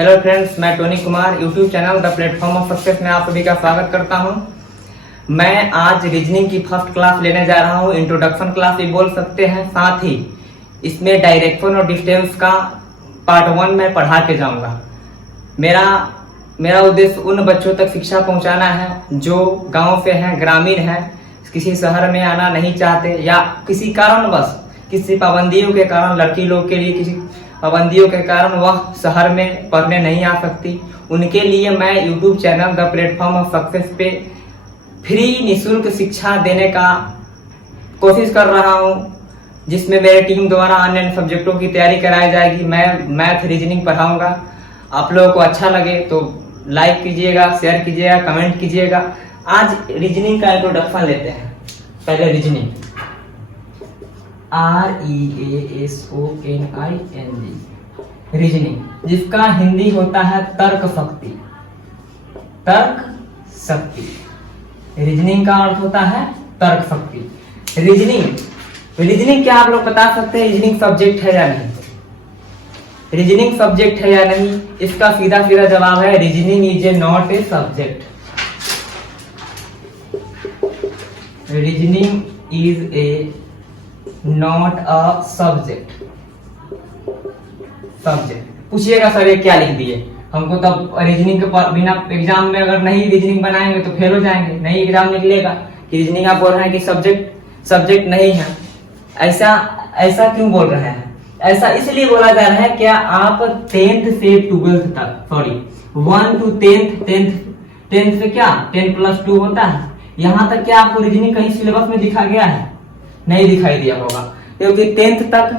Hello friends, मैं Tony Kumar YouTube channel the platform of success में आप सभी का स्वागत करता हूं। मैं आज रीजनिंग की फर्स्ट क्लास लेने जा रहा हूं, इंट्रोडक्शन क्लास भी बोल सकते हैं। साथ ही इसमें डायरेक्शन और डिस्टेंस का पार्ट 1 में पढ़ा के जाऊंगा। मेरा उद्देश्य उन बच्चों तक शिक्षा पहुंचाना है जो गाँव से हैं, ग्रामीण हैं, किसी शहर में आना नहीं चाहते या किसी कारणवश, किसी पाबंदियों के कारण, लड़की लोग के लिए किसी पाबंदियों के कारण वह शहर में पढ़ने नहीं आ सकती। उनके लिए मैं YouTube channel the platform of success पे फ्री निःशुल्क शिक्षा देने का कोशिश कर रहा हूं, जिसमें मेरे टीम द्वारा अन्य सब्जेक्टों की तैयारी कराई जाएगी। मैं मैथ, रीजनिंग पढ़ाऊंगा। आप लोगों को अच्छा लगे तो लाइक कीजिएगा, शेयर कीजिएगा, कमेंट कीजिएगा। आज रीजनिंग का इंट्रोडक्शन लेते हैं। पहले रीजनिंग, REASONING, रीजनिंग, जिसका हिंदी होता है तर्क शक्ति। तर्क शक्ति, रीजनिंग का अर्थ होता है तर्क शक्ति। रीजनिंग क्या आप लोग बता सकते हैं? रीजनिंग सब्जेक्ट है या नहीं? रीजनिंग सब्जेक्ट है या नहीं? इसका सीधा सीधा जवाब है reasoning is a not a subject. Reasoning is a not a subject. पूछिएगा सर ये क्या लिख दिए? हमको तब रीजनिंग के बिना एग्जाम में अगर नहीं रीजनिंग बनाएंगे तो फेल हो जाएंगे। नहीं एग्जाम निकलेगा कि रीजनिंग आप बोल रहे हैं कि सब्जेक्ट नहीं है। ऐसा क्यों बोल रहे हैं? ऐसा इसलिए बोला जा रहा है क्या आप 10th से 12th तक, 1 to 10th से क्या 10+2 होता है, यहाँ तक क्या आपको रीजनिंग कहीं सिलेबस में दिखा गया है? नहीं दिखाई दिया होगा, क्योंकि 10th तक,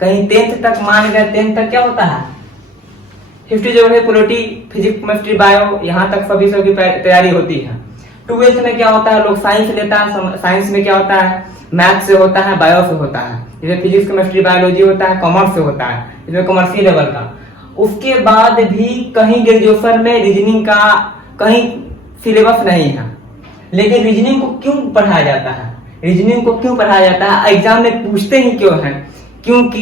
कहीं 10th तक मान गया। 10th तक क्या होता है? History, geography, polity, physics, chemistry, bio, यहाँ तक सभी की तैयारी होती है। 12th में क्या होता है? लोग साइंस लेता है। साइंस में क्या होता है? मैथ से होता है, बायो से होता है, इसमें फिजिक्स, केमिस्ट्री, बायोलॉजी होता है, कॉमर्स से होता है, इसमें कॉमर्शियल लेवल का। उसके बाद भी कहीं ग्रेजुएशन में रीजनिंग का कहीं सिलेबस नहीं है। लेकिन रीजनिंग को क्यों पढ़ाया जाता है? रीजनिंग को क्यों पढ़ाया जाता है? एग्जाम में पूछते ही क्यों है? क्योंकि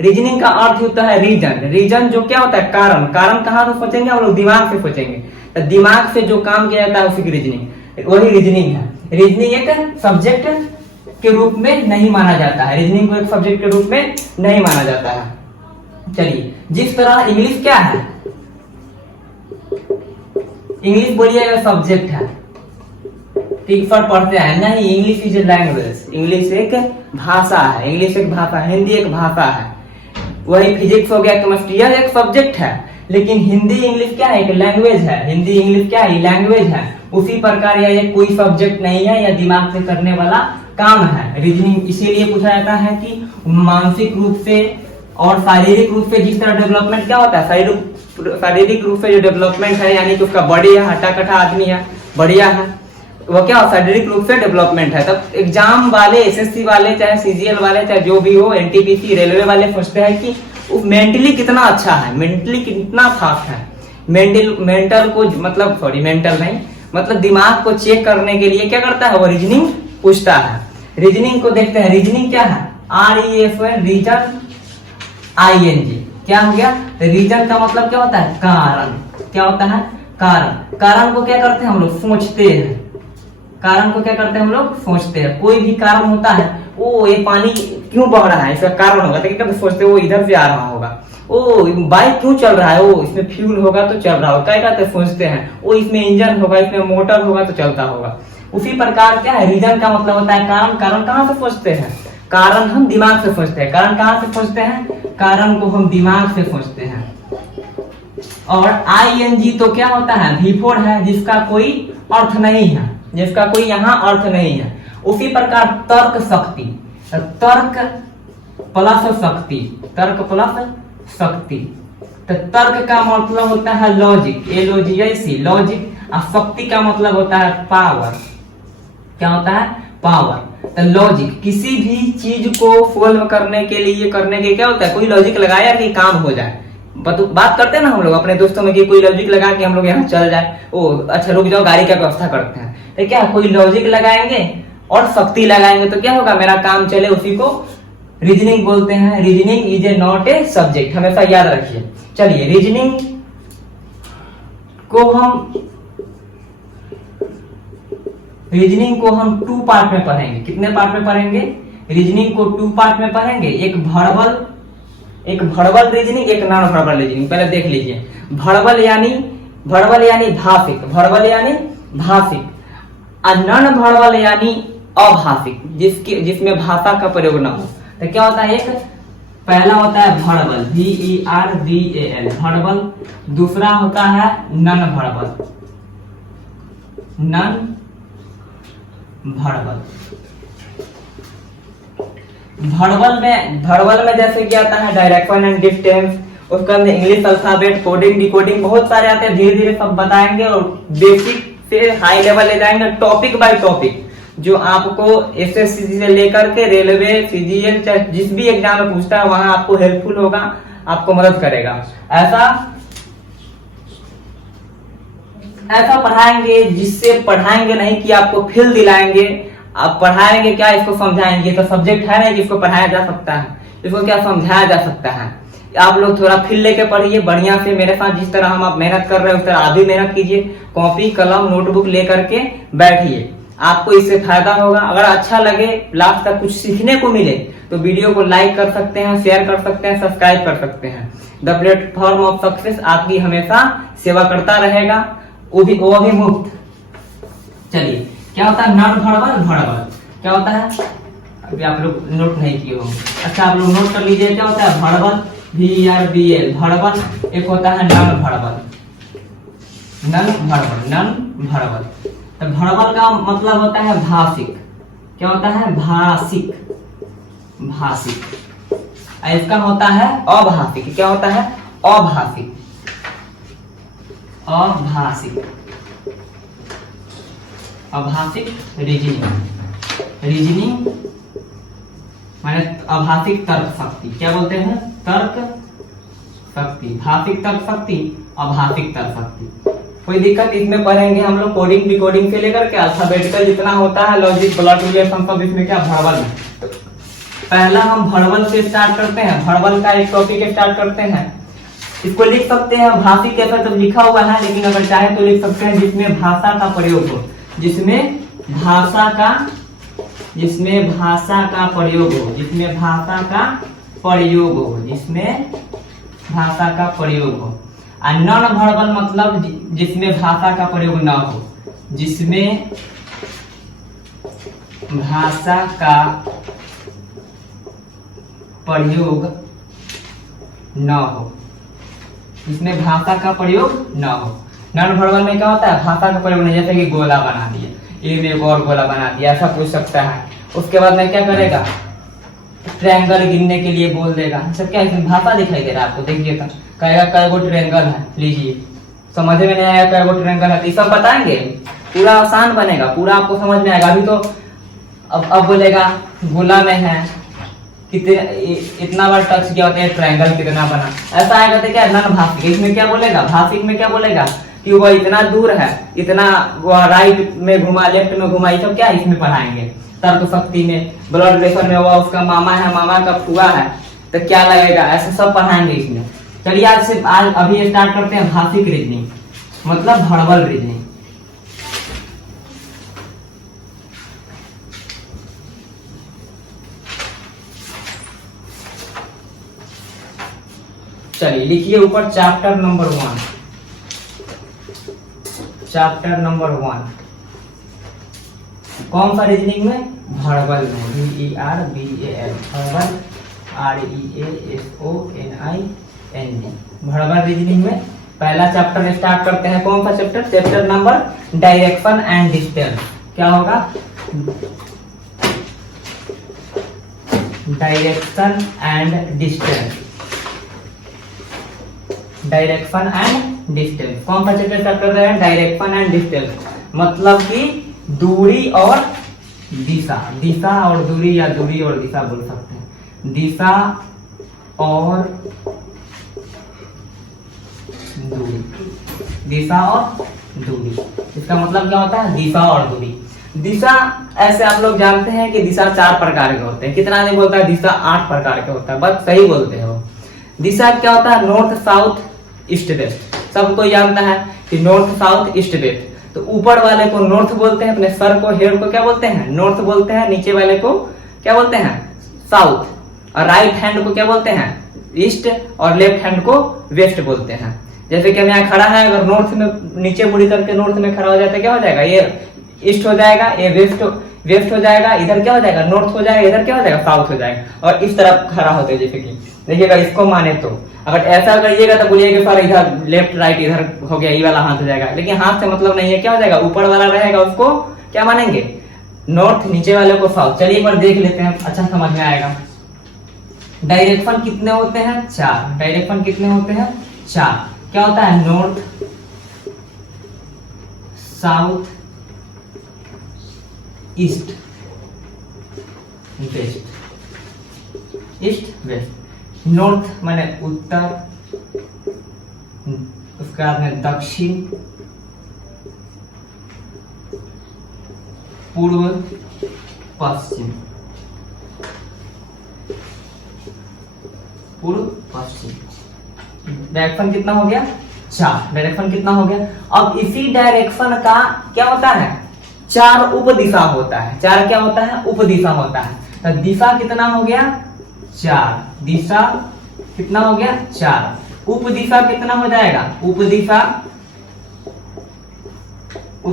रीजनिंग का अर्थ होता है रीजन जो क्या होता है? कारण कहाँ से सोचेंगे हम लोग? दिमाग से सोचेंगे। तो दिमाग से जो काम किया जाता है उसी की रीजनिंग, वही रीजनिंग है। रीजनिंग एक सब्जेक्ट के रूप में नहीं माना जाता है। रीजनिंग को एक सब्जेक्ट के रूप में नहीं माना जाता है। चलिए, जिस तरह इंग्लिश क्या है? इंग्लिश बोलिएगा सब्जेक्ट है, पर पढ़ते हैं नहीं। English is a language. English एक भाषा है। इंग्लिश एक भाषा, हिंदी एक भाषा है। वही फिजिक्स हो गया, केमिस्ट्री, यह एक सब्जेक्ट है। लेकिन हिंदी इंग्लिश क्या है? एक लैंग्वेज है। हिंदी इंग्लिश क्या है? लैंग्वेज है। उसी प्रकार यह कोई सब्जेक्ट नहीं है, यह दिमाग से करने वाला काम है। रीजनिंग इसीलिए पूछा जाता है कि मानसिक रूप से और शारीरिक रूप से जिस तरह डेवलपमेंट क्या होता है, शारीरिक रूप से जो डेवलपमेंट है, यानी कि उसका बॉडी है, हट्टा कट्टा आदमी है, बढ़िया है, वो क्या शारीरिक रूप से डेवलपमेंट है। तब एग्जाम वाले, एसएससी वाले, चाहे सीजीएल वाले, चाहे जो भी हो, एनटीपीसी, रेलवे वाले सोचते हैं कि वो मेंटली कितना अच्छा है, मेंटली कितना फास्ट है। मेंटल को मतलब दिमाग को चेक करने के लिए क्या करता है? वो रीजनिंग पूछता है। रीजनिंग को देखते हैं। रीजनिंग क्या है? REASON, रीजन, ING क्या हो गया? रीजन का मतलब क्या होता है? कारण। क्या होता है? कारण। कारण को क्या करते हैं हम लोग? सोचते हैं। कारण को क्या करते हैं हम लोग? सोचते हैं। कोई भी कारण होता है, ओ ये पानी क्यों बह रहा है, इसका कारण होगा, तो क्या सोचते हैं? वो इधर से आ रहा होगा। ओ बाइक क्यों चल रहा है, ओ इसमें फ्यूल होगा तो चल रहा होगा। क्या कहते हैं? सोचते हैं। ओ इसमें इंजन होगा, इसमें मोटर होगा तो चलता होगा। उसी प्रकार क्या है? रीजन का मतलब होता है कारण। कारण कहाँ से सोचते हैं? कारण हम दिमाग से सोचते हैं। कारण कहाँ से सोचते हैं? कारण को हम दिमाग से सोचते हैं। और ING तो क्या होता है? V4 है, जिसका कोई अर्थ नहीं है, जिसका कोई यहाँ अर्थ नहीं है। उसी प्रकार तर्क शक्ति, तर्क प्लस शक्ति, तर्क प्लस शक्ति। तो तर्क का मतलब होता है लॉजिक, LOGIC, लॉजिक। और शक्ति का मतलब होता है पावर। क्या होता है? पावर। तो लॉजिक, किसी भी चीज को सोल्व करने के क्या होता है? कोई लॉजिक लगाया कि काम हो जाए। बात करते हैं ना हम लोग अपने दोस्तों में कि कोई लॉजिक लगा कि हम लोग यहाँ चल जाए। ओ अच्छा रुक जाओ, गाड़ी का व्यवस्था करते हैं। तो क्या कोई लॉजिक लगाएंगे और शक्ति लगाएंगे तो क्या होगा? मेरा काम चले, उसी को रीजनिंग बोलते हैं। Reasoning is a not a subject, हमेशा याद रखिए। चलिए रीजनिंग को हम 2 पार्ट में पढ़ेंगे। कितने पार्ट में पढ़ेंगे? रीजनिंग को 2 पार्ट में पढ़ेंगे, एक वर्बल रीजनिंग, एक नॉन वर्बल रीजनिंग। पहले देख लीजिए, वर्बल यानी भाषिक, वर्बल यानी भाषिक, और नॉन वर्बल यानी अभाषिक, जिसमें भाषा का प्रयोग न हो। तो क्या होता है? एक पहला होता है वर्बल, VERBAL, वर्बल। दूसरा होता है non verbal, non verbal. Verbal में जैसे क्या आता है? डायरेक्शन एंड डिस्टेंस, उसके अंदर इंग्लिश अल्फाबेट, कोडिंग, डिकोडिंग, बहुत सारे आते हैं। धीरे धीरे सब बताएंगे और बेसिक से हाई लेवल ले जाएंगे, टॉपिक बाय टॉपिक, जो आपको SSC से लेकर के रेलवे, CGL, जिस भी एग्जाम में पूछता है वहां आपको हेल्पफुल होगा, आपको मदद करेगा। ऐसा पढ़ाएंगे, जिससे पढ़ाएंगे नहीं कि आपको फील दिलाएंगे। आप पढ़ाएंगे क्या, इसको समझाएंगे। तो सब्जेक्ट है ना जिसको पढ़ाया जा सकता है, इसको क्या समझाया जा सकता है। आप लोग थोड़ा फील लेके पढ़िए बढ़िया से। मेरे साथ जिस तरह हम आप मेहनत कर रहे हैं उस तरह आप भी मेहनत कीजिए। कॉपी कलम नोटबुक लेकर के बैठिए, आपको इससे फायदा होगा। अगर अच्छा लगे, लास्ट तक कुछ सीखने को मिले, तो वीडियो को लाइक कर सकते हैं, शेयर कर सकते हैं, सब्सक्राइब कर सकते हैं। द प्लेटफॉर्म ऑफ सक्सेस आपकी हमेशा सेवा करता रहेगा, वो भी मुफ्त। चलिए, क्या होता है नॉन वर्बल? क्या होता है? अभी आप लोग नोट नहीं किए हो। अच्छा, आप लोग नोट कर लीजिए। क्या होता है वर्बल? VERBAL, verbal. एक होता है नॉन वर्बल, नॉन वर्बल। तो वर्बल का मतलब होता है भाषिक। क्या होता है? भाषिक। इसका होता है अभाषिक। क्या होता है? अभाषिक। रीजनिंग माने अभाषिक तर्क शक्ति। क्या बोलते हैं? तर्क शक्ति, भाषिक तर्क शक्ति, अभाषिक तर्क शक्ति। कोई दिक्कत इसमें पढ़ेंगे हम लोग, कोडिंग डिकोडिंग से लेकर के अल्फाबेटिकल जितना होता है, लॉजिक, ब्लड रिलेशन, सब इसमें क्या वर्बल में। पहला हम वर्बल से स्टार्ट करते हैं। वर्बल का एक टॉपिक स्टार्ट करते हैं। इसको लिख सकते हैं भाषिक, कैसा तो लिखा हुआ है, लेकिन अगर चाहे तो लिख सकते हैं जिसमें भाषा का प्रयोग हो, जिसमें भाषा का प्रयोग हो। और नॉन वर्बल मतलब जिसमें भाषा का प्रयोग ना हो, जिसमें भाषा का प्रयोग न हो, जिसमें भाषा का प्रयोग न हो। नॉन वर्बल में क्या होता है? भाषा का प्रयोग नहीं, जैसे कि गोला बना दिया, एक में एक और गोला बना दिया, ऐसा पूछ सकता है। उसके बाद में क्या करेगा? ट्रायंगल गिनने के लिए बोल देगा। सब क्या इसमें भाषा दिखाई दे रहा है आपको? देखिए तो कहेगा कई गो ट्रायंगल है, लीजिए। समझ में नहीं आया कई गो ट्रायंगल है, तो सब बताएंगे, पूरा आसान बनेगा, पूरा आपको समझ में आएगा। अभी तो अब बोलेगा गोला में है कितने, इतना बार टच किया होता है, ट्रायंगल कितना बना, ऐसा आएगा। तो क्या नॉन भाषिक, इसमें क्या बोलेगा? भाषिक में क्या बोलेगा कि वो इतना दूर है, इतना राइट में घुमा, लेफ्ट में घुमा, ये सब क्या इसमें पढ़ाएंगे। तर्क शक्ति में ब्लड रिलेशन में हुआ, उसका मामा है, मामा का फुआ है, तो क्या लगेगा, ऐसा सब पढ़ाएंगे इसमें। चलिए आज अभी स्टार्ट करते हैं भाषिक रीजनिंग, मतलब वर्बल रीजनिंग। चलिए लिखिए ऊपर चैप्टर नंबर 1। चैप्टर नंबर 1 कौन सा रीजनिंग में? वर्बल में, VERBAL, verbal, REASONING, verbal reasoning में पहला चैप्टर स्टार्ट करते हैं। कौन सा chapter? Chapter number direction and distance. क्या होगा? Direction and distance. Direction and distance कौन सा चैप्टर स्टार्ट कर रहे हैं? डायरेक्शन एंड डिस्टेंस, मतलब कि दूरी और दिशा। दिशा और दूरी, या दूरी और दिशा बोल सकते हैं। दिशा और दूरी, दिशा और दूरी, इसका मतलब क्या होता है? दिशा और दूरी। दिशा ऐसे आप लोग जानते हैं कि दिशा 4 प्रकार के होते हैं। कितना नहीं बोलता है दिशा 8 प्रकार के होता है, बस सही बोलते हो। दिशा क्या होता है? नॉर्थ साउथ ईस्ट वेस्ट, सब कोई जानता है कि नॉर्थ साउथ ईस्ट वेस्ट। तो ऊपर वाले को नॉर्थ बोलते हैं, अपने सर को हेड को क्या बोलते हैं? नॉर्थ बोलते हैं। नीचे वाले को क्या बोलते हैं? साउथ। और राइट हैंड को क्या बोलते हैं? ईस्ट। और लेफ्ट हैंड को वेस्ट बोलते हैं। जैसे कि हम यहाँ खड़ा है, अगर नॉर्थ में नीचे मुड़ी करके नॉर्थ में खड़ा हो जाता है, क्या हो जाएगा? ये ईस्ट हो जाएगा, ये वेस्ट हो जाएगा, इधर क्या हो जाएगा? नॉर्थ हो जाएगा, इधर क्या हो जाएगा? साउथ हो जाएगा। और इस तरफ खड़ा होते हैं, जैसे कि देखिएगा, इसको माने तो अगर ऐसा करिएगा तो बोलिएगा सर इधर लेफ्ट राइट इधर हो गया, ये वाला हाथ हो जाएगा। लेकिन हाथ से मतलब नहीं है, क्या हो जाएगा? ऊपर वाला रहेगा, उसको क्या मानेंगे? नॉर्थ। नीचे वाले को साउथ। चलिए एक बार देख लेते हैं, अच्छा समझ में आएगा। डायरेक्शन कितने होते हैं? 4। डायरेक्शन कितने होते हैं? 4। क्या होता है? North south east west. East west. North माने उत्तर, उसके बाद में दक्षिण, पूर्व, पश्चिम। पूर्व पश्चिम। डायरेक्शन कितना हो गया? 4। डायरेक्शन कितना हो गया? अब इसी डायरेक्शन का क्या होता है? 4 उप दिशा होता है। 4 क्या होता है? उप दिशा होता है। तो दिशा कितना हो गया? 4। दिशा कितना हो गया? 4। उप दिशा कितना हो जाएगा? उप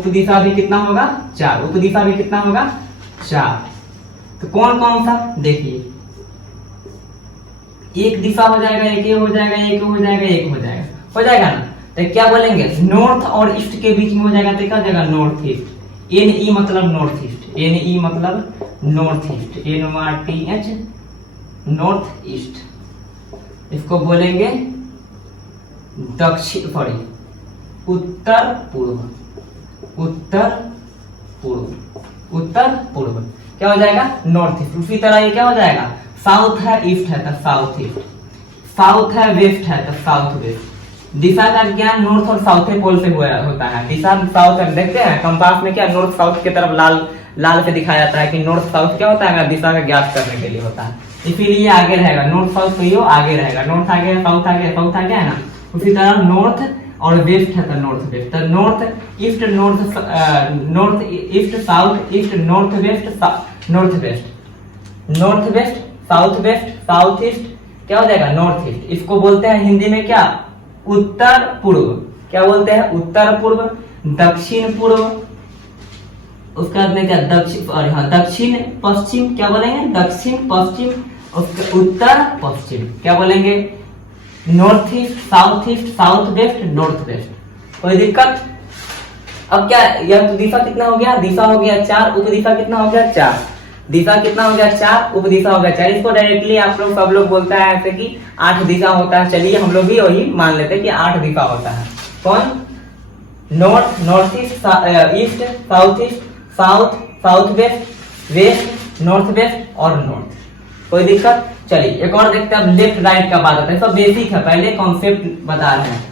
दिशा भी कितना होगा? 4। उप दिशा भी कितना होगा? 4। तो कौन कौन सा देखिए, एक दिशा हो जाएगा, एक ये हो जाएगा, एक हो जाएगा, एक हो जाएगा, हो जाएगा ना। तो क्या बोलेंगे? नॉर्थ और ईस्ट के बीच में हो जाएगा, तो क्या हो जाएगा? North east. NE मतलब नॉर्थ ईस्ट। NE मतलब north east. NORTH north east. इसको बोलेंगे दक्षिण, सॉरी उत्तर पूर्व। उत्तर पूर्व। उत्तर पूर्व क्या हो जाएगा? North east. उसी तरह ये क्या हो जाएगा? साउथ है ईस्ट है तो साउथ ईस्ट, साउथ है वेस्ट है तो साउथ वेस्ट। दिशा का ज्ञान नॉर्थ और साउथ पोल से होता है। दिशा साउथ है, देखते हैं कंपास में क्या नॉर्थ साउथ की तरफ लाल लाल पे दिखाया जाता है कि नॉर्थ साउथ क्या होता है? दिशा का ज्ञात करने के लिए होता है। इसीलिए आगे रहेगा नॉर्थ साउथ, तो ये आगे रहेगा। नॉर्थ आगे, साउथ आगे, साउथ आगे है ना। उसी तरह नॉर्थ और वेस्ट है तो नॉर्थ वेस्ट। तो north east, north east, south east, north west, north waste, north waste, south west, south east, क्या हो जाएगा? North east. इसको बोलते हैं हिंदी में क्या? उत्तर पूर्व। क्या बोलते हैं? उत्तर पूर्व, दक्षिण पूर्व, उसके बाद में क्या? दक्षिण, और हाँ दक्षिण पश्चिम, क्या बोलेंगे? दक्षिण पश्चिम, उसके उत्तर पश्चिम क्या बोलेंगे? North east, south east, south west, north waste. कोई दिक्कत? अब क्या, यह तो दिशा कितना हो गया? दिशा हो गया 4, उप दिशा कितना हो गया? 4। दिशा कितना हो गया? 4, उप दिशा हो गया 4। इसको डायरेक्टली आप लोग सब लोग बोलता है ऐसे कि 8 दिशा होता है। चलिए हम लोग भी वही मान लेते हैं कि 8 दिशा होता है। कौन? North, north east, east, south east, south, south west, west, north west और नॉर्थ। कोई दिक्कत? चलिए एक और देखते हैं। अब लेफ्ट राइट का बात आता है, सब बेसिक है, पहले कॉन्सेप्ट बता रहे हैं,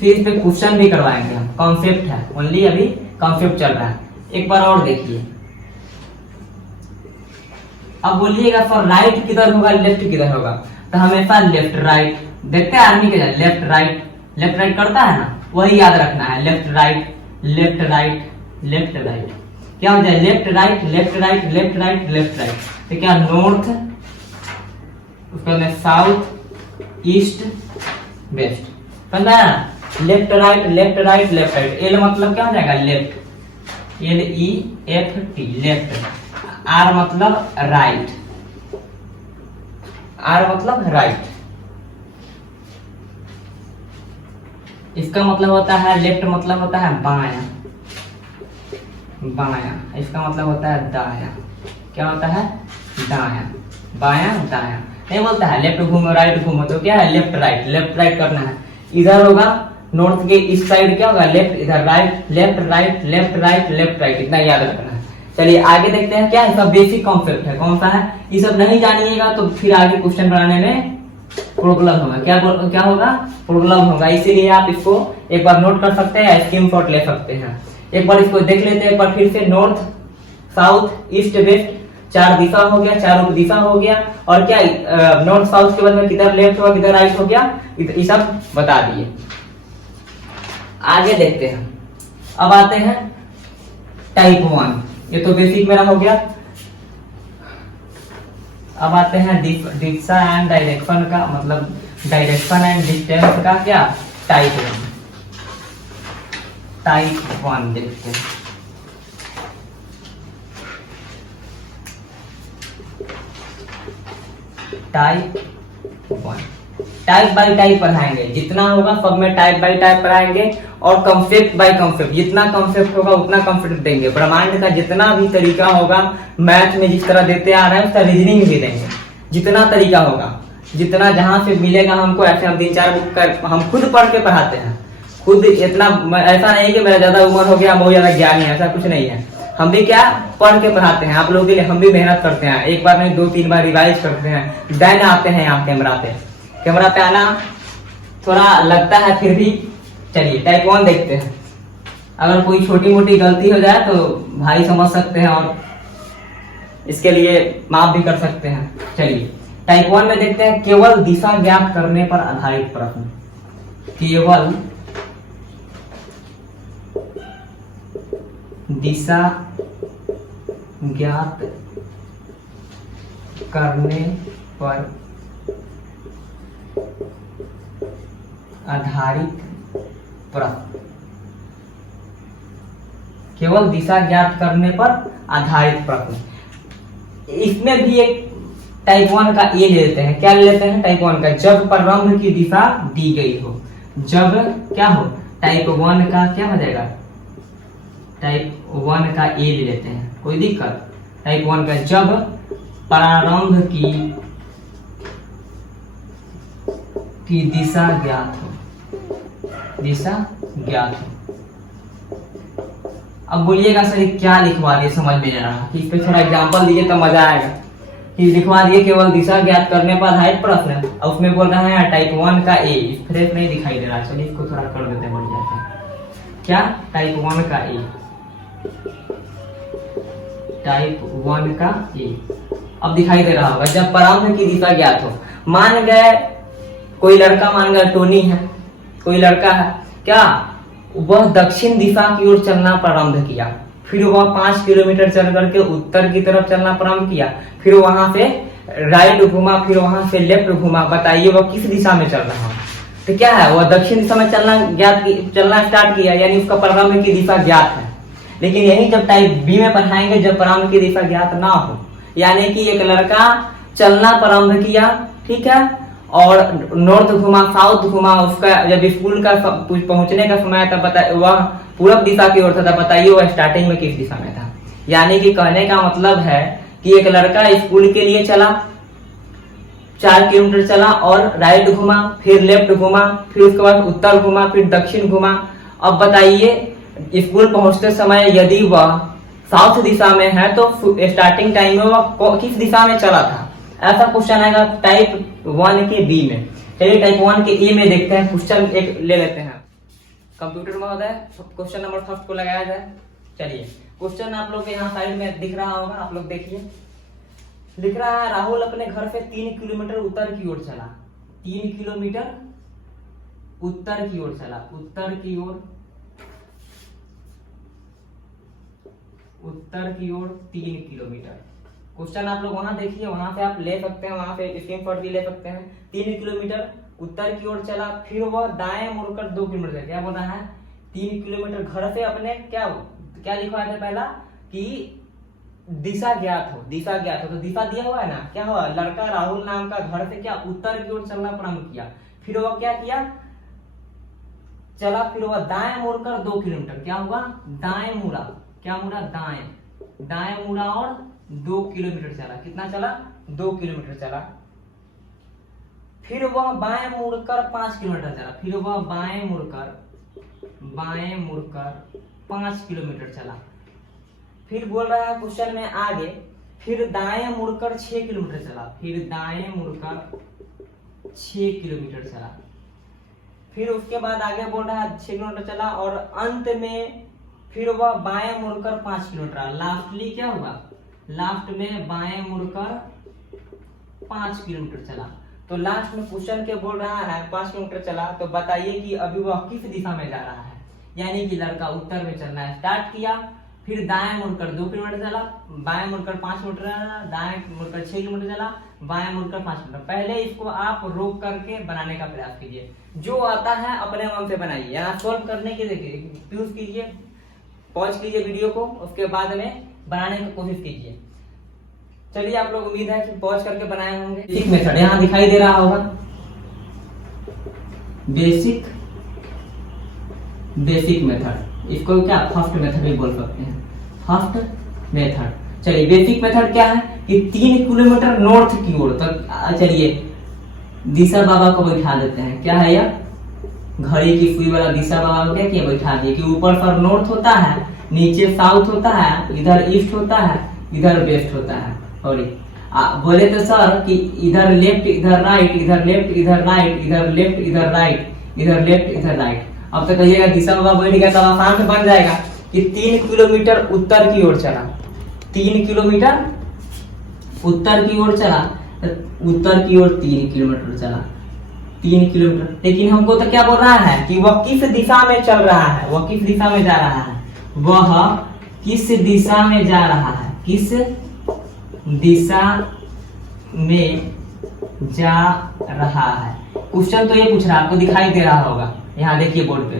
फिर इस पे क्वेश्चन भी करवाएंगे हम। कॉन्सेप्ट है ओनली, अभी कॉन्सेप्ट चल रहा है। एक बार और देखिए। अब बोलिएगा सर राइट किधर होगा, लेफ्ट किधर होगा? तो हमेशा लेफ्ट राइट। देखते हैं आर्मी के लेफ्ट राइट, लेफ्ट राइट करता है ना, वही याद रखना है। Left right, left right, left right, क्या हो जाए? Left right, left right, left right, left right. तो क्या? नॉर्थ, उसके बाद साउथ ईस्ट वेस्ट, समझा ना? Left right, left right, left right. L मतलब क्या हो जाएगा? Left, LEFT, left. आर मतलब राइट, आर मतलब राइट। इसका मतलब होता है लेफ्ट, मतलब होता है बाया, बाया। इसका मतलब होता है दाया। क्या होता है? दाया, बाया, दाया। नहीं बोलता है लेफ्ट घूमो राइट घूमो, तो क्या है? लेफ्ट राइट, लेफ्ट राइट करना है। इधर होगा नॉर्थ के इस साइड क्या होगा? लेफ्ट, इधर right, left right, left right, left right, इतना याद रखना है। चलिए आगे देखते हैं। क्या है? सब बेसिक कॉन्सेप्ट है। कौन सा है? ये सब नहीं जानिएगा तो फिर आगे क्वेश्चन बनाने में प्रॉब्लम होगा। क्या होगा? प्रॉब्लम होगा। इसीलिए आप इसको एक बार नोट कर सकते हैं, स्क्रीनशॉट ले सकते हैं। एक बार इसको देख लेते हैं एक बार फिर से। नॉर्थ साउथ ईस्ट वेस्ट 4 दिशा हो गया, 4 उप दिशा हो गया, और क्या नॉर्थ साउथ के बाद में किधर लेफ्ट होगा किधर राइट हो गया, ये सब बता दिए। आगे देखते हैं, अब आते हैं टाइप 1, ये तो बेसिक मेरा हो गया। अब आते हैं दिशा एंड डायरेक्शन का, मतलब डायरेक्शन एंड डिस्टेंस का क्या टाइप 1। टाइप 1 देखते हैं। टाइप 1 टाइप बाय टाइप पढ़ाएंगे, जितना होगा सब में टाइप बाय टाइप पढ़ाएंगे, और कंसेप्ट बाय कंसेप्ट, जितना कंसेप्ट होगा उतना कंसेप्ट देंगे। ब्रह्मांड का जितना भी तरीका होगा, मैथ में जिस तरह देते आ रहे हैं उसका रीजनिंग भी देंगे, जितना तरीका होगा, जितना जहां से मिलेगा हमको। ऐसे हम 3-4 बुक हम खुद पढ़ के पढ़ाते हैं, खुद इतना, ऐसा नहीं कि मेरा ज्यादा उम्र हो गया, बहुत ज्यादा ज्ञानी है, ऐसा कुछ नहीं है। हम भी क्या पढ़ के पढ़ाते हैं आप लोगों के लिए, हम भी मेहनत करते हैं, एक बार नहीं 2-3 बार रिवाइज करते हैं, देन आते हैं यहाँ कैमरा पे आना थोड़ा लगता है फिर भी। चलिए टाइप 1 देखते हैं। अगर कोई छोटी मोटी गलती हो जाए तो भाई समझ सकते हैं और इसके लिए माफ भी कर सकते हैं। चलिए टाइप 1 में देखते हैं, केवल दिशा ज्ञात करने पर आधारित प्रश्न। केवल दिशा ज्ञात करने पर आधारित प्रश्न। केवल दिशा ज्ञात करने पर आधारित प्रश्न। इसमें भी एक टाइप 1 का ए ले लेते हैं। क्या ले लेते हैं टाइप 1 का? जब प्रारंभ की दिशा दी गई हो। जब क्या हो, टाइप 1 का क्या हो जाएगा? टाइप 1 का ए ले लेते हैं, कोई दिक्कत? टाइप 1 का जब प्रारंभ की दिशा ज्ञात हो, दिशा ज्ञात हो। अब बोलिएगा सर क्या लिखवा दिए, समझ में नहीं आ रहा, कि इस पे थोड़ा एग्जांपल दीजिए तो मजा आएगा। कि लिखवा दिए केवल दिशा ज्ञात करने पर आधारित प्रश्न, और उसमें बोल रहे हैं टाइप 1 का ए। फ्रेश नहीं दिखाई दे रहा, चलिए इसको थोड़ा कर देते हैं, बढ़ जाता है। क्या टाइप 1 का ए, टाइप 1 का ए। अब दिखाई दे रहा होगा, जब प्रारंभ की दिशा ज्ञात हो। मान गए कोई लड़का, मान गए टोनी है, कोई लड़का है, क्या वह दक्षिण दिशा की ओर चलना प्रारंभ किया, फिर वह 5 किलोमीटर चल करके उत्तर की तरफ चलना प्रारंभ किया, फिर वहां से राइट घुमा, फिर वहां से लेफ्ट घुमा। बताइए वह किस दिशा में चल रहा है? तो क्या है, वह दक्षिण दिशा में चलना स्टार्ट किया, यानी उसका प्रारंभ की दिशा ज्ञात है। लेकिन यही जब टाइप बी में पढ़ाएंगे, जब प्रारंभ की दिशा ज्ञात ना हो, यानी कि एक लड़का चलना प्रारंभ किया, ठीक है, और नॉर्थ घुमा, साउथ घुमा, उसका जब स्कूल का पहुंचने का समय था, बताइए वह पूरब दिशा की ओर था, बताइए वह स्टार्टिंग में किस दिशा में था? यानी कि कहने का मतलब है कि एक लड़का स्कूल के लिए चला, 4 किलोमीटर चला और राइट घुमा, फिर लेफ्ट घुमा, फिर उसके बाद उत्तर घुमा, फिर दक्षिण घुमा। अब बताइए स्कूल पहुंचते समय यदि वह साउथ दिशा में है तो स्टार्टिंग टाइम में वह किस दिशा में चला था? ऐसा क्वेश्चन आएगा टाइप 1 के बी में। चलिए टाइप 1 के ए में देखते हैं, क्वेश्चन एक ले लेते हैं। कंप्यूटर महोदय क्वेश्चन नंबर फर्स्ट को लगाया जाए। चलिए क्वेश्चन आप लोग के यहाँ साइड में दिख रहा होगा, आप लोग देखिए। लिख रहा है, राहुल अपने घर से 3 किलोमीटर उत्तर की ओर चला। 3 किलोमीटर उत्तर की ओर चला, उत्तर की ओर, उत्तर की ओर 3 किलोमीटर। क्वेश्चन आप लोग वहां देखिए, वहां से आप ले सकते हैं, वहां से स्क्रीनशॉट भी ले सकते हैं। 3 किलोमीटर उत्तर की ओर चला, फिर वह दाएं मुड़कर 2 किलोमीटर। क्या बोल रहा है? 3 किलोमीटर घर से अपने क्या क्या लिखवाया था पहला, कि दिशा ज्ञात हो, दिशा ज्ञात हो, तो दिशा दिया हुआ है ना। क्या हुआ, लड़का राहुल नाम का घर से क्या उत्तर की ओर चलना प्रारंभ किया, फिर वह क्या किया, चला, फिर वह दाएं मुड़कर 2 किलोमीटर। क्या हुआ, दाएं मुड़ा, क्या मुड़ा, दाएं, दाएं मुड़ा और 2 किलोमीटर चला। कितना चला, 2 किलोमीटर चला। फिर वह बाएं मुड़कर 5 किलोमीटर चला, फिर वह बाएं मुड़कर 5 किलोमीटर चला। फिर बोल रहा है क्वेश्चन में आगे, फिर दाएं मुड़कर 6 किलोमीटर चला, फिर दाएं मुड़कर 6 किलोमीटर चला। फिर उसके बाद आगे बोल रहा है 6 किलोमीटर चला और अंत में फिर वह बाएं मुड़कर 5 किलोमीटर, लास्टली क्या हुआ, लास्ट में बाएं मुड़कर 5 किलोमीटर चला। तो लास्ट में क्वेश्चन के बोल रहा है 5 किलोमीटर चला, तो बताइए कि अभी वह किस दिशा में जा रहा है। यानी कि लड़का उत्तर में चलना स्टार्ट किया, फिर दाएं मुड़कर 2 किलोमीटर चला, बाएं मुड़कर 5 किलोमीटर चला, दाएं मुड़कर 6 किलोमीटर चला, बाएं मुड़कर 5 किलोमीटर। पहले इसको आप रोक करके बनाने का प्रयास कीजिए, जो आता है अपने मन से बनाइए। यहाँ सोल्व करने के देखिए यूज कीजिए, पॉज कीजिए वीडियो को, उसके बाद में बनाने की कोशिश कीजिए। चलिए आप लोग उम्मीद है कि पॉज करके बनाए होंगे। बेसिक मेथड यहाँ दिखाई दे रहा होगा, बेसिक मेथड, इसको क्या फर्स्ट मेथड भी बोल सकते हैं, फर्स्ट मेथड। चलिए बेसिक मेथड क्या है कि 3 किलोमीटर नॉर्थ की ओर तक, चलिए दिशा बाबा को बैठा देते हैं। क्या है यह, घड़ी की सुई वाला दिशा बाबा को क्या किया, बैठा दिए कि ऊपर सर नॉर्थ होता है, नीचे साउथ होता है, इधर ईस्ट होता है, इधर वेस्ट होता है। और बोले तो सर कि इधर लेफ्ट इधर राइट, इधर लेफ्ट इधर राइट, इधर लेफ्ट इधर राइट, इधर लेफ्ट इधर राइट। अब तो कहिएगा दिशा बाबा बैठ गया, तब आसान से बन जाएगा कि 3 किलोमीटर उत्तर की ओर चला, 3 किलोमीटर उत्तर की ओर चला, उत्तर की ओर 3 किलोमीटर चला, 3 किलोमीटर। लेकिन हमको तो क्या बोल रहा है कि वह किस दिशा में चल रहा है, वह किस दिशा में जा रहा है, वह किस दिशा में जा रहा है, किस दिशा में जा रहा है। क्वेश्चन तो ये पूछ रहा है, आपको दिखाई दे रहा होगा, यहाँ देखिए बोर्ड पे,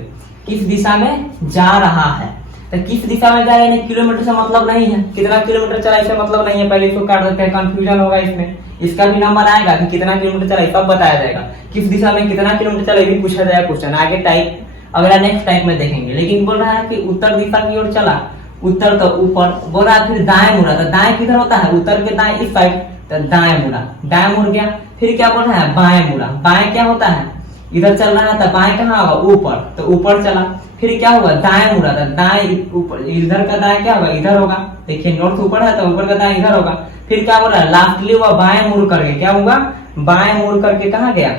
किस दिशा में जा रहा है। तो किस दिशा में जा रहा है, किलोमीटर से मतलब नहीं है, कितना किलोमीटर चला इससे मतलब नहीं है। पहले इसको काट देते हैं, कंफ्यूजन होगा इसमें। इसका भी नंबर आएगा कि कितना किलोमीटर चला, सब बताया जाएगा। किस दिशा में कितना किलोमीटर चला, ये भी पूछा जाएगा क्वेश्चन आगे टाइप, अगला नेक्स्ट टाइप में देखेंगे। लेकिन बोल रहा है कि उत्तर दिशा की ओर चला, उत्तर तो ऊपर बोल रहा है, फिर दाएं मुड़ा, तो दाएं किधर होता है, उत्तर के दाएं इस साइड, तो दाएं मुड़ा, दाएं मुड़ गया। फिर क्या बोल रहा है, बाएं मुड़ा, बाएं क्या होता है, इधर चल रहा है, तो बाएं कहाँ होगा, ऊपर, तो ऊपर चला। फिर क्या हुआ, दाएं मुड़ा, तो दाएं ऊपर, इधर का दाएं क्या होगा, इधर होगा। देखिए नॉर्थ ऊपर है, तो ऊपर का दाएं इधर होगा। फिर क्या बोल रहा है, लास्टली वह बाएं मुड़ करके क्या होगा, बाएं मुड़ करके कहाँ गया,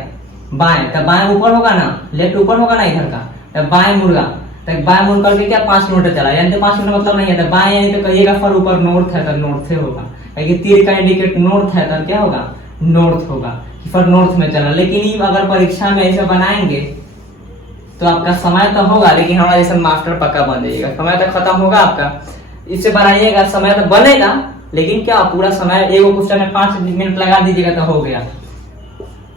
बाएं, तो बाएं ऊपर होगा ना, लेफ्ट ऊपर होगा ना इधर का, तो बाएं मुड़ गया, तो बाएं मुड़ करके क्या 5 किलोमीटर चला। यानी तो 5 किलोमीटर मतलब नहीं है, तो बाएं यानी तो कहिएगा फर ऊपर नॉर्थ है, तो नॉर्थ से होगा, क्योंकि तीर का इंडिकेट नॉर्थ है, तो क्या होगा, नॉर्थ होगा, फर नॉर्थ में चला। लेकिन अगर परीक्षा में ऐसे बनाएंगे तो आपका समय तो होगा, लेकिन हमारा जैसा मास्टर पक्का बन जाइएगा, समय तो खत्म होगा आपका। इससे बनाइएगा, समय तो बनेगा, लेकिन क्या पूरा समय, एक क्वेश्चन में 5 मिनट लगा दीजिएगा तो हो गया।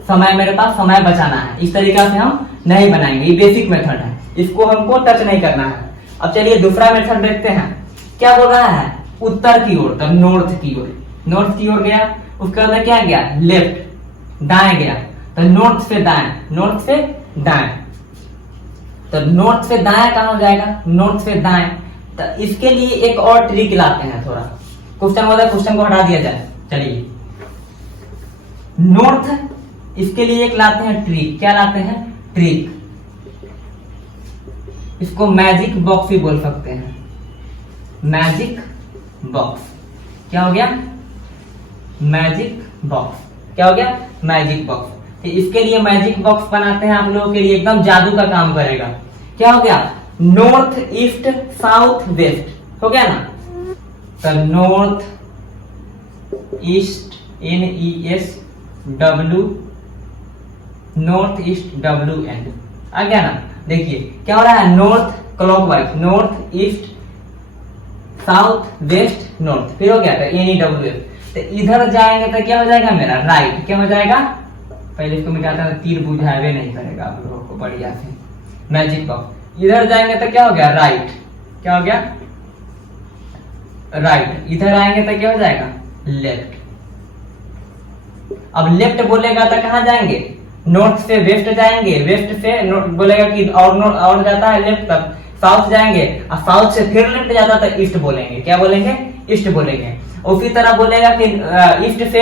समय मेरे पास समय बचाना है, इस तरीका से हम नहीं बनाएंगे। ये बेसिक मेथड है, इसको हमको टच नहीं करना है। अब चलिए दूसरा मेथड देखते हैं। क्या बोल रहा है, उत्तर की ओर, तब नॉर्थ की ओर, नॉर्थ की ओर गया, उसके अंदर क्या गया, लेफ्ट, दाएं गया, तो नॉर्थ से दाएं, नॉर्थ से दाएं, तो नॉर्थ से दाएं कहां हो जाएगा, नॉर्थ से दाएं। तो इसके लिए एक और ट्रिक लाते हैं, थोड़ा क्वेश्चन होता है, क्वेश्चन को हटा दिया जाए। चलिए नॉर्थ, इसके लिए एक लाते हैं ट्रिक। क्या लाते हैं, ट्रिक, इसको मैजिक बॉक्स भी बोल सकते हैं, मैजिक बॉक्स। क्या हो गया, मैजिक बॉक्स, क्या हो गया, मैजिक बॉक्स। तो इसके लिए मैजिक बॉक्स बनाते हैं आप लोगों के लिए, एकदम जादू का काम करेगा। क्या हो गया, नॉर्थ ईस्ट साउथ वेस्ट, हो गया ना। तो north east, NESW, north east WN, आ गया ना। देखिए क्या हो रहा है, north clockwise, north east south west north, फिर हो गया था NEWS। तो इधर जाएंगे तो क्या हो जाएगा मेरा, राइट। क्या हो जाएगा, पहले इसको मिटाता है, तीर बुझावे नहीं करेगा आप लोगों को बढ़िया से। मैजिक बॉक्स, इधर जाएंगे तो क्या हो गया, राइट। क्या हो गया, राइट। इधर आएंगे तो क्या हो जाएगा, लेफ्ट। अब लेफ्ट बोलेगा तो कहां जाएंगे, नॉर्थ से वेस्ट जाएंगे, वेस्ट से बोलेगा कि और जाता है लेफ्ट, तब साउथ जाएंगे, और साउथ से फिर लेफ्ट जाता तो ईस्ट बोलेंगे। क्या बोलेंगे, ईस्ट बोलेंगे। उसी तरह बोलेगा कि ईस्ट से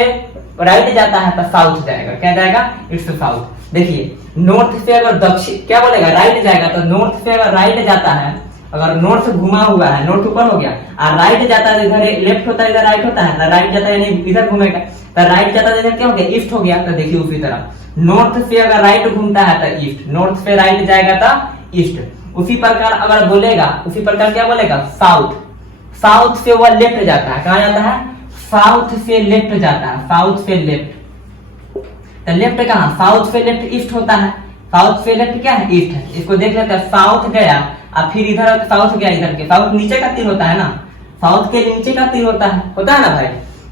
राइट जाता है तो साउथ जाएगा। क्या जाएगा, ईस्ट साउथ। देखिए नॉर्थ से अगर दक्षिण, क्या बोलेगा, राइट जाएगा, तो नॉर्थ से अगर राइट जाता है, अगर नॉर्थ घुमा हुआ है, नॉर्थ ऊपर हो गया, और राइट जाता है, इधर लेफ्ट होता है, इधर राइट होता है, राइट जाता है यानी इधर घूमेगा, तो राइट जाता है इधर क्या हो गया, ईस्ट हो गया। तो देखिए उसी तरह नॉर्थ से अगर राइट घूमता है तो ईस्ट, नॉर्थ से राइट जाएगा तो ईस्ट। उसी प्रकार अगर बोलेगा, उसी प्रकार क्या बोलेगा, साउथ, साउथ से वह लेफ्ट जाता है, कहाँ जाता है, साउथ से लेफ्ट जाता है, साउथ से लेफ्ट। तो लेफ्ट कहाँ, साउथ से लेफ्ट ईस्ट होता है, साउथ से लेफ्ट क्या है, ईस्ट है। इसको देख लेते हैं, साउथ गया और फिर इधर साउथ गया, इधर के साउथ नीचे का तीर होता है ना, साउथ के नीचे का तीर होता है ना भाई,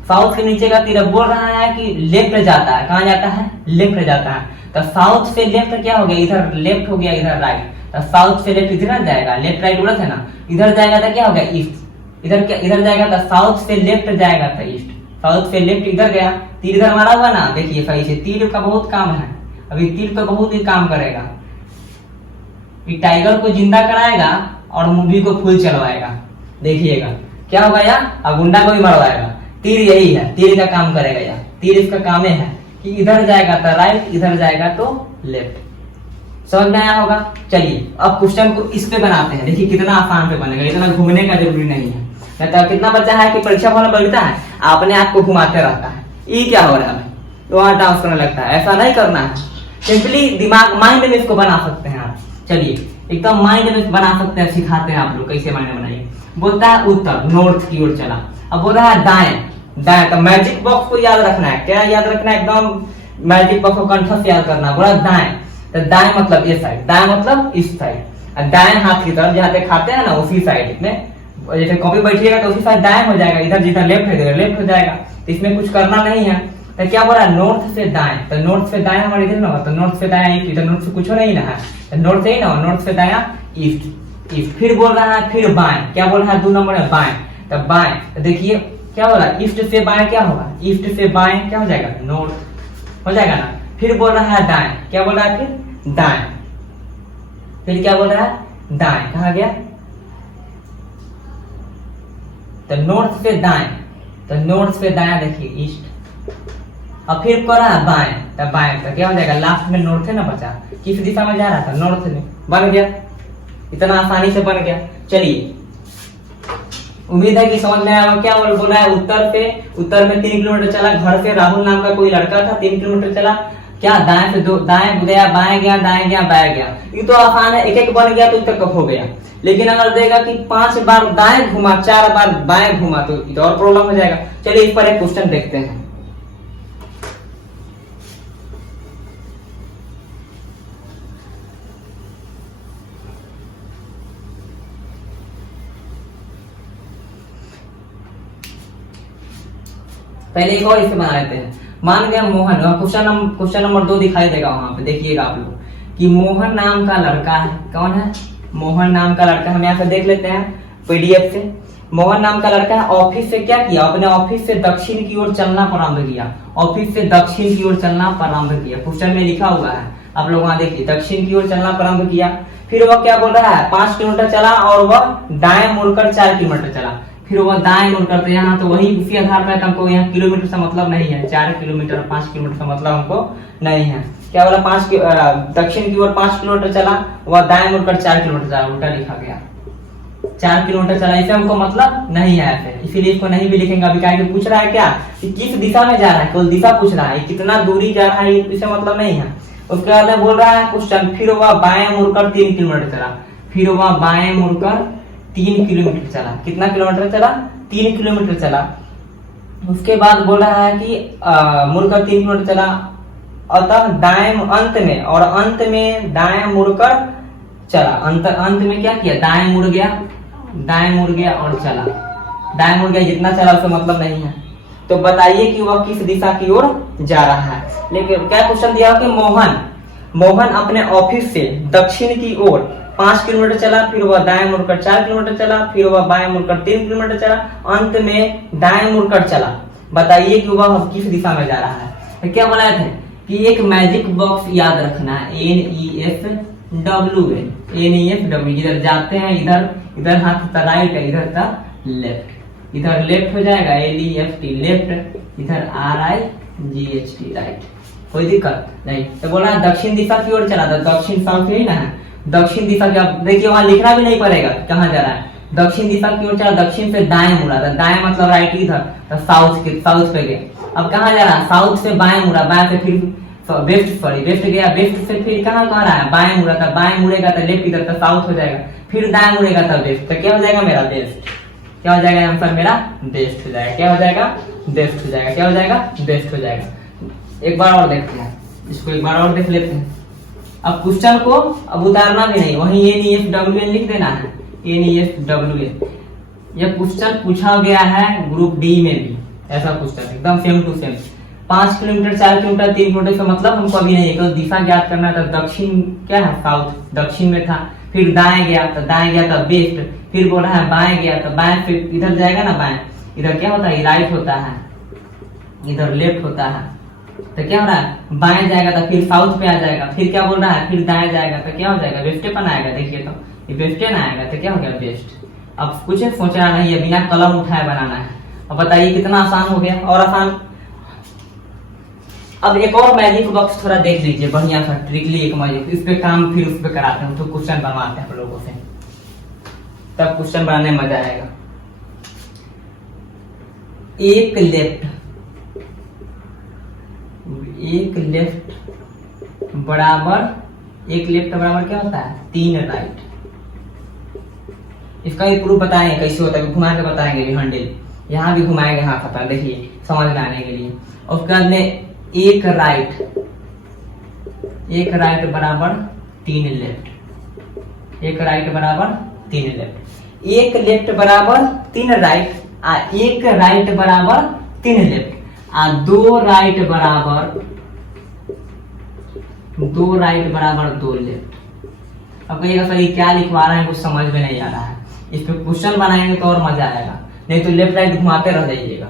साउथ के नीचे का तीर। बोल रहा है कि लेफ्ट जाता है, कहाँ जाता है, लेफ्ट जाता है। तो साउथ से लेफ्ट क्या हो गया, इधर लेफ्ट हो गया, इधर राइट। तो साउथ से लेफ्ट इधर जाएगा, लेफ्ट राइट उड़त है ना, इधर जाएगा तो क्या हो गया, ईस्ट। इधर क्या, इधर जाएगा तो साउथ से लेफ्ट जाएगा तो ईस्ट, साउथ से लेफ्ट इधर गया, तीर इधर मारा हुआ ना, देखिए सही से, तीर का बहुत काम है, अभी तीर तो बहुत ही काम करेगा, ये टाइगर को जिंदा कराएगा और मूवी को फुल चलवाएगा, देखिएगा क्या होगा यार, अब गुंडा को भी मरवाएगा। तीर यही है, तीर का काम करेगा यार, तीर इसका काम है कि इधर जाएगा तो राइट, इधर जाएगा तो लेफ्ट। समझ में आया होगा। चलिए अब क्वेश्चन को इस पे बनाते हैं, देखिए कितना आसान पे बनेगा, इतना घूमने का जरूरी नहीं है। तो कितना बच्चा है कि परीक्षा हॉल में बैठता है अपने आप को घुमाते रहता है, ये क्या हो रहा है, तो वहां डांस करने लगता है, ऐसा नहीं करना है। सिंपली दिमाग, माइंड में इसको बना सकते हैं आप। चलिए एकदम माइंड में बना सकते हैं, सिखाते हैं आप लोग कैसे माइंड बनाइए। बोलता है उत्तर, नॉर्थ की ओर चला। अब बोल रहा है दाएं, दाएं तो मैजिक बॉक्स को याद रखना है, क्या याद रखना है, एकदम मैजिक बॉक्स को कंठस्थ याद करना। बोला दाएं, तो दाएं मतलब ये साइड, दाएं मतलब इस साइड, दाएं हाथ की तरफ जहाँ पे खाते हैं ना उसी साइड में, जैसे कॉपी बैठिएगा तो उसी साइड दाएं हो जाएगा, इधर जिधर लेफ्ट है इधर लेफ्ट हो जाएगा, तो इसमें कुछ करना नहीं है। तो क्या बोला, नॉर्थ से दाएं, तो नॉर्थ से दाएं हमारे इधर ना होगा, तो नॉर्थ से दाएं ईस्ट, इधर नॉर्थ से कुछ नहीं ना है, तो नॉर्थ से ही ना, नॉर्थ से दाया ईस्ट, ईस्ट। फिर बोल रहा है फिर बाएं, क्या बोल रहा है, 2 नंबर है बाएं, तो बाएं, तो देखिए क्या बोला, ईस्ट से बाएं क्या होगा, ईस्ट से बाएं क्या हो जाएगा, नॉर्थ हो जाएगा ना। फिर बोल रहा है दाएं, क्या बोल रहा है, फिर दाएं, फिर क्या बोल रहा है, दाएं, कहा गया, तो नॉर्थ से दाएं, तो नॉर्थ से दाया देखिए ईस्ट। अब फिर कर रहा है बाएं, तो बाएं तो क्या हो जाएगा, लास्ट में नॉर्थ है ना बचा, किस दिशा में जा रहा था, नॉर्थ में, बन गया, इतना आसानी से बन गया। चलिए उम्मीद है कि समझ में आया। क्या बोला है, उत्तर पे, उत्तर में 3 किलोमीटर चला, घर से राहुल नाम का कोई लड़का था, 3 किलोमीटर चला, क्या दाएं से दाएं गया, बाएं गया, दाएं गया, बाएं गया, ये तो आसान है, एक एक बन गया तो तक हो गया। लेकिन अगर देगा कि 5 बार दाएं घुमा, 4 बार बाएं घुमा, तो और प्रॉब्लम हो जाएगा। चलिए इस पर एक क्वेश्चन देखते हैं। पहले एक और इसे बना लेते हैं। मान गया मोहन, क्वेश्चन नंबर 2 दिखाई देगा वहां पे, देखिएगा आप लोग कि मोहन नाम का लड़का है, कौन है, मोहन नाम का लड़का। हम यहाँ से देख लेते हैं पीडीएफ से। मोहन नाम का लड़का है, ऑफिस से क्या किया, अपने ऑफिस से दक्षिण की ओर चलना प्रारंभ किया, ऑफिस से दक्षिण की ओर चलना प्रारंभ किया, क्वेश्चन में लिखा हुआ है, आप लोग वहां देखिए, दक्षिण की ओर चलना प्रारंभ किया। फिर वह क्या बोल रहा है, 5 किलोमीटर चला और वह दाएं मुड़कर 4 किलोमीटर चला, फिर वह दाएं मुड़ करते यहाँ, तो वही उसी आधार पर हमको यहाँ किलोमीटर से मतलब नहीं है, 4 किलोमीटर 5 किलोमीटर से मतलब हमको नहीं है। क्या बोला, दक्षिण की ओर 5 किलोमीटर चला, वह दाएं मुड़कर 4 किलोमीटर चला, उल्टा लिखा गया, 4 किलोमीटर चला, इसे हमको मतलब नहीं है ऐसे, इसीलिए इसको नहीं भी लिखेंगे। अभी क्या पूछ रहा है, क्या कि किस दिशा में जा रहा है, केवल दिशा पूछ रहा है, कितना दूरी जा रहा है, इसे मतलब नहीं है। उसके बाद बोल रहा है क्वेश्चन, फिर वह बाएं मुड़कर 3 किलोमीटर चला, फिर वह बाएं मुड़कर 3 किलोमीटर चला, कितना किलोमीटर चला, 3 किलोमीटर चला। उसके बाद बोल रहा है कि मुड़कर 3 किलोमीटर चला, अतः दाएं अंत में, और अंत में दाएं मुड़कर चला, अंत में क्या किया, दाएं मुड़ गया, दाएं मुड़ गया और चला, दाएं मुड़ गया, जितना चला उससे मतलब नहीं है। तो बताइए कि वह किस दिशा की ओर जा रहा है। लेकिन क्या क्वेश्चन दिया कि मोहन अपने ऑफिस से दक्षिण की ओर 5 किलोमीटर चला, फिर वह दाएं मुड़कर 4 किलोमीटर चला, फिर वह बाएं मुड़कर 3 किलोमीटर चला, अंत में दाएं मुड़कर चला। बताइए कि वह किस दिशा में जा रहा है। तो क्या बोला था कि एक मैजिक बॉक्स याद रखना है, NEFW, इधर जाते हैं, इधर हाथ का राइट है, इधर का लेफ्ट, इधर लेफ्ट हो जाएगा, LEFT लेफ्ट, इधर RIGHT राइट, कोई दिक्कत नहीं। तो बोला दक्षिण दिशा की ओर चला, तो दक्षिण साउथ ही ना है, दक्षिण दिशा की, आप देखिए वहां लिखना भी नहीं पड़ेगा कहाँ जा रहा है, दक्षिण दिशा की ओर चला, दक्षिण से दाएं मुड़ा, तो दाएं मतलब राइट, इधर तो साउथ पे गए। अब कहाँ जा रहा है, साउथ से बाएं मुड़ा, बाएं से फिर वेस्ट, सॉरी वेस्ट गया, वेस्ट से फिर कहाँ कह रहा है, बाएं मुड़ा था, बाएं मुड़ेगा तो लेफ्ट, इधर तो साउथ हो जाएगा, फिर दाएं मुड़ेगा तो वेस्ट, तो क्या हो जाएगा मेरा वेस्ट, क्या हो जाएगा आंसर मेरा वेस्ट हो जाएगा, क्या हो जाएगा वेस्ट हो जाएगा, क्या हो जाएगा वेस्ट हो जाएगा। एक बार और देखते हैं इसको, एक बार और देख लेते हैं। अब क्वेश्चन को अब उतारना भी नहीं, वही NESWN लिख देना है, NESWN। यह क्वेश्चन पूछा गया है ग्रुप डी में भी, ऐसा क्वेश्चन एकदम same to same. 5 kilometre, 4 kilometre, 3 kilometre का मतलब हमको अभी नहीं है, दिशा ज्ञात करना था। दक्षिण क्या है, साउथ, दक्षिण में था, फिर दाएं गया तो दाएं गया तो वेस्ट, फिर बोल रहा है बाएं गया तो बाएं, फिर इधर जाएगा ना बाएं, इधर क्या होता है राइट होता है, इधर लेफ्ट होता है, तो क्या हो रहा है बाएं जाएगा तो फिर साउथ पे आ जाएगा, फिर क्या बोल रहा है फिर दाएं जाएगा तो क्या हो जाएगा वेस्टेपन आएगा, देखिए तो ये वेस्टर्न आएगा, तो क्या हो गया वेस्ट। अब कुछ सोचना नहीं है, बिना कलम उठाए बनाना है। अब बताइए कितना आसान हो गया, और आसान। अब एक और मैजिक बॉक्स थोड़ा देख लीजिए, बढ़िया सा ट्रिकली एक मैजिक, इस पे काम फिर उस पे कराते हैं, तो क्वेश्चन बनवाते हैं हम लोगों से, तब क्वेश्चन बनाने में मजा आएगा। एक लेफ्ट बराबर, एक लेफ्ट बराबर क्या होता है 3 राइट। इसका भी प्रूफ बताएंगे कैसे होता है, घुमा के बताएंगे, हैंडल यहाँ भी घुमाएंगे हाथ आता, देखिए समझ में आने के लिए। और उसके बाद में एक राइट बराबर 3 लेफ्ट, एक राइट बराबर 3 लेफ्ट, एक लेफ्ट बराबर 3 राइट, आ एक राइट बराबर 3 लेफ्ट, आ 2 राइट बराबर 2 लेफ्ट। अब कहिएगा सर ये क्या लिखवा रहे हैं, कुछ समझ में नहीं आ रहा है, इस पे क्वेश्चन बनाएंगे तो और मजा आएगा, नहीं तो लेफ्ट राइट घुमाते रह जाइएगा।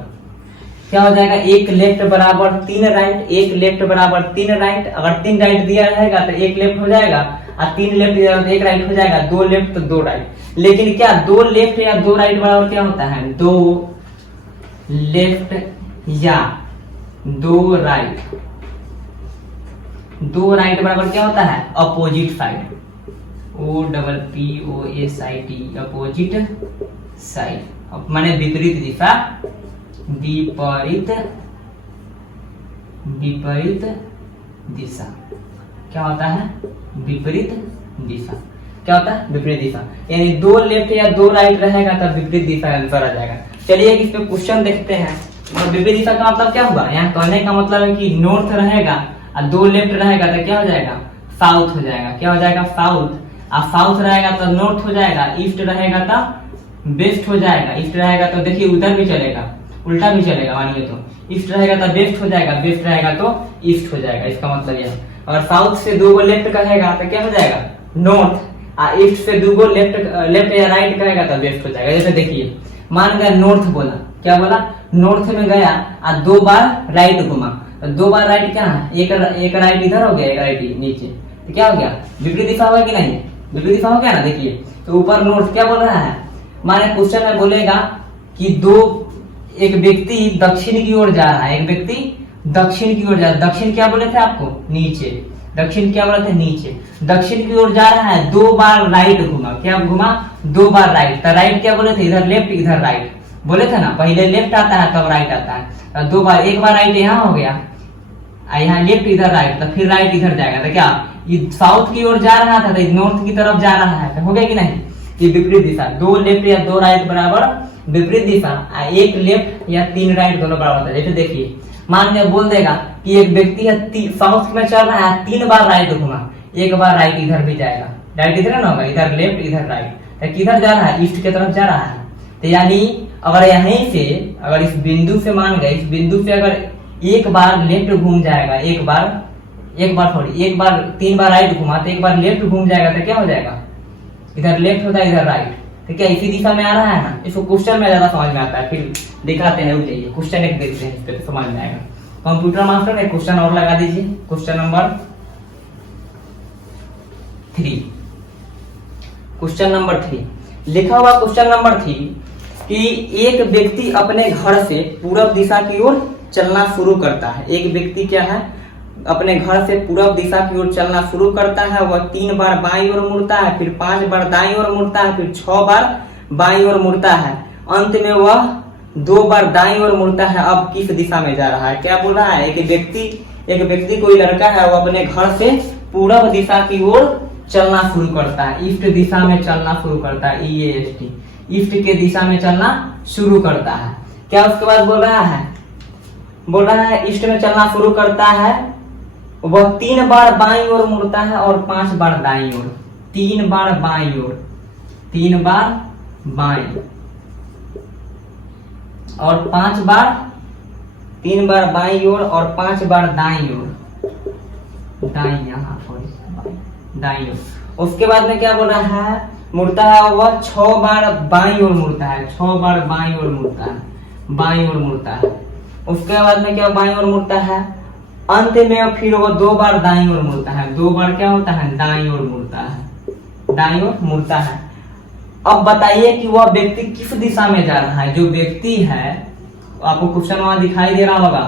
क्या हो जाएगा, एक लेफ्ट बराबर 3 राइट, एक लेफ्ट बराबर 3 राइट, अगर 3 राइट दिया रहेगा तो एक लेफ्ट हो जाएगा, और 3 लेफ्ट दिया तो एक राइट हो जाएगा, 2 लेफ्ट तो 2 राइट। लेकिन क्या 2 लेफ्ट या 2 राइट बराबर क्या होता है, 2 लेफ्ट या 2 राइट, 2 राइट बराबर क्या होता है opposite side, OPPOSID, opposite side, माने विपरीत दिशा, विपरीत दिशा क्या होता है, विपरीत दिशा क्या होता है, विपरीत दिशा। यानी 2 लेफ्ट या 2 राइट रहेगा तब विपरीत दिशा आंसर आ जाएगा। चलिए इस पे क्वेश्चन देखते हैं। और विपरीत दिशा का मतलब क्या हुआ, यहाँ कहने का मतलब है कि नॉर्थ रहेगा और 2 लेफ्ट रहेगा तो क्या हो जाएगा साउथ हो जाएगा, क्या हो जाएगा साउथ, और साउथ रहेगा तो नॉर्थ हो जाएगा, ईस्ट रहेगा तो वेस्ट हो जाएगा, ईस्ट रहेगा तो देखिए उधर भी चलेगा, उल्टा भी चलेगा, मानिए तो ईस्ट रहेगा तो वेस्ट हो जाएगा, वेस्ट रहेगा तो ईस्ट हो जाएगा, इसका मतलब यह। और साउथ से 2 लेफ्ट कहेगा तो क्या हो जाएगा नॉर्थ, और ईस्ट से 2 लेफ्ट या राइट कहेगा तो वेस्ट हो जाएगा। जैसे देखिए मान गया नॉर्थ बोला, क्या बोला नॉर्थ में गया और 2 बार राइट घुमा, 2 बार राइट क्या है, एक राइट इधर हो गया, एक राइट नीचे, तो क्या हो गया विपरीत दिशा होगा कि नहीं, विपरीत दिशा हो गया ना। देखिए तो ऊपर नॉर्थ क्या बोल रहा है, माने क्वेश्चन में बोलेगा कि एक व्यक्ति दक्षिण की ओर जा रहा है, एक व्यक्ति दक्षिण की ओर जा रहा है, दक्षिण क्या बोले थे आपको नीचे, दक्षिण क्या बोले थे नीचे, दक्षिण की ओर जा रहा है, 2 बार राइट घुमा, क्या घुमा 2 बार राइट, तो राइट क्या बोले थे इधर लेफ्ट इधर राइट बोले थे ना, पहले लेफ्ट आता है तब राइट आता है, 2 बार, एक बार राइट यहाँ हो गया, यहाँ लेफ्ट इधर राइट, तो फिर राइट इधर जाएगा, तो क्या ये साउथ की ओर जा रहा था तो नॉर्थ की तरफ जा रहा है, तो हो गया कि नहीं, ये विपरीत दिशा, 2 लेफ्ट या 2 राइट बराबर विपरीत दिशा, एक लेफ्ट या 3 राइट दोनों बराबर है। जैसे देखिए मान लिया बोल देगा कि एक व्यक्ति है साउथ में चल रहा है, 3 बार राइट घुमा, एक बार राइट इधर भी जाएगा, राइट इधर ना होगा, इधर लेफ्ट इधर राइट, तो किधर जा रहा है ईस्ट की तरफ जा रहा है। तो यानी अगर यहीं से अगर इस बिंदु से मान गए, इस बिंदु से अगर एक बार लेफ्ट घूम जाएगा, एक बार 3 बार राइट घुमा तो एक बार लेफ्ट घूम जाएगा, तो क्या हो जाएगा इधर लेफ्ट होता है इधर राइट, तो क्या इसी दिशा में आ रहा है ना। इसको क्वेश्चन में ज्यादा समझ में आता है, फिर दिखाते हैं, उठाइए क्वेश्चन एक देखते हैं, इस पे समझ में आएगा। कंप्यूटर मास्टर ने क्वेश्चन और लगा दीजिए, क्वेश्चन नंबर 3, क्वेश्चन नंबर 3 लिखा हुआ, क्वेश्चन नंबर 3 कि एक व्यक्ति अपने घर से पूरब दिशा की ओर चलना शुरू करता है, एक व्यक्ति क्या है अपने घर से पूरब दिशा की ओर चलना शुरू करता है, वह 3 बार बाईं ओर मुड़ता है, फिर 5 बार दाईं ओर मुड़ता है, फिर 6 बार बाईं ओर मुड़ता है, अंत में वह 2 बार दाईं ओर मुड़ता है। अब किस दिशा में जा रहा है, क्या बोल रहा है, एक व्यक्ति एक व्यक्ति, कोई लड़का है, वो अपने घर से पूरब दिशा की ओर चलना शुरू करता है, ईस्ट दिशा में चलना शुरू करता है, EAST, ईस्ट के दिशा में चलना शुरू करता है। क्या उसके बाद बोल रहा है, ईस्ट में चलना शुरू करता है, वह 3 बार बाईं ओर मुड़ता है और 5 बार दाईं ओर, 3 बार बाईं ओर, 3 बार बाईं और 5 बार, 3 बार बाईं ओर और 5 बार दाईं ओर, दाईं, यहाँ दाईं ओर। उसके बाद में क्या बोल रहा है, मुड़ता है वह 6 बार बाईं ओर मुड़ता है, 6 बार बाईं ओर मुड़ता है, बाईं ओर मुड़ता है। उसके बाद में क्या बाईं ओर मुड़ता है, अंत में फिर वो 2 बार दाईं ओर मुड़ता है, 2 बार क्या होता है, दाईं ओर मुड़ता है, दाईं ओर मुड़ता है। अब बताइए कि वह व्यक्ति किस दिशा में जा रहा है। जो व्यक्ति है, आपको क्वेश्चन वहां दिखाई दे रहा होगा,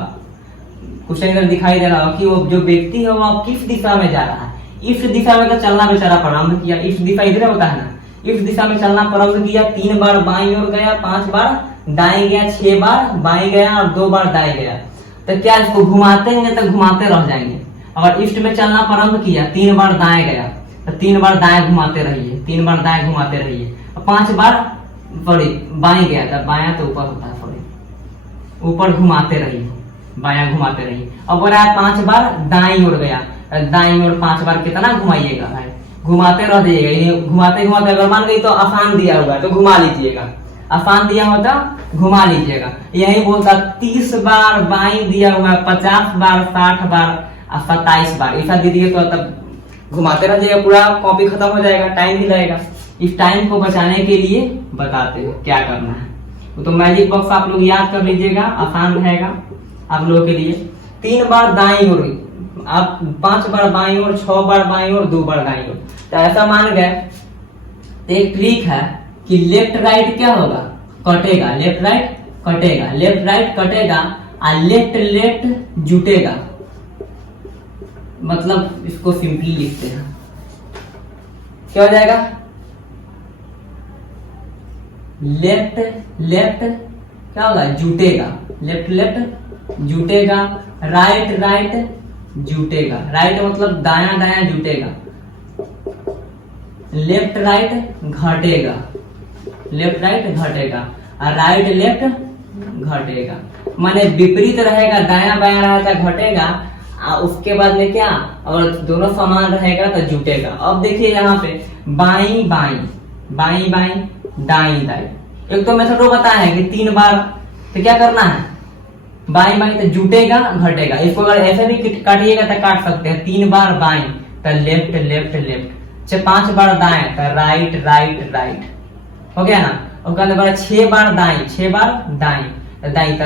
क्वेश्चन इधर दिखाई दे रहा होगा कि वो जो व्यक्ति है वह किस दिशा में जा रहा है। ईस्ट दिशा में तो चलना बेचारा प्रारंभ किया, ईस्ट दिशा इधर होता है ना, ईस्ट दिशा में चलना प्रारंभ किया, 3 बार बाईं ओर गया, 5 बार दाएं गया, 6 बार बाएं गया और 2 बार दाएं गया। तो क्या इसको घुमाते हैं तो घुमाते रह जाएंगे। अगर ईस्ट में चलना प्रारंभ किया, 3 बार दाएं गया तो 3 बार दाएं घुमाते रहिए, 3 बार दाएं घुमाते रहिए। 5 बार सॉरी बाएं गया था, बायां तो ऊपर होता है, सॉरी ऊपर घुमाते रहिए, बायां घुमाते रहिए। अब बोला 5 बार दाईं ओर गया, दाईं ओर 5 बार कितना घुमाइएगा भाई, घुमाते रह जाइएगा। घुमाते घुमाते अगर मान गई तो आसान दिया हुआ है तो घुमा लीजिएगा, आसान दिया हुआ तो घुमा लीजिएगा। यही बोलता 30 बार बाईं दिया हुआ है, 50 बार, 60 बार, 27 बार ऐसा दे दिए तो तब घुमाते रह जाइएगा, पूरा कॉपी खत्म हो जाएगा, टाइम भी लगेगा। इस टाइम को बचाने के लिए बताते हैं क्या करना है। तो मैजिक बॉक्स आप लोग याद कर लीजिएगा, आसान रहेगा आप लोगों के लिए। 3 बार दाईं ओर, आप 5 बार बाईं ओर, 6 बार बाईं ओर, 2 बार दाईं ओर। तो ऐसा मान गए तो एक ट्रिक है कि लेफ्ट राइट क्या होगा, कटेगा, लेफ्ट राइट कटेगा, लेफ्ट राइट कटेगा और लेफ्ट लेफ्ट जुटेगा। मतलब इसको सिंपली लिखते हैं, क्या हो जाएगा, लेफ्ट लेफ्ट क्या होगा, जुटेगा, लेफ्ट लेफ्ट जुटेगा, राइट राइट जुटेगा, राइट मतलब दायां दायां जुटेगा, लेफ्ट राइट घटेगा, लेफ्ट राइट घटेगा और राइट लेफ्ट घटेगा। माने विपरीत रहेगा, दायां बायां रहेगा घटेगा, उसके बाद में क्या, और दोनों समान रहेगा तो जुटेगा। अब देखिए यहाँ पे बाईं बाईं, बाईं बाईं, दाईं दाईं। एक तो मेथड वो बताया है कि 3 बार, तो क्या करना है, बाईं बाईं तो जुटेगा घटेगा। इसको अगर ऐसे भी काटिएगा तो काट सकते हैं। 3 बार बाईं तो लेफ्ट लेफ्ट लेफ्ट, 5 बार दाएं तो राइट राइट राइट, हो गया ना। और बार 6 बार दाएं, 6 बार दाएं, दाईं तो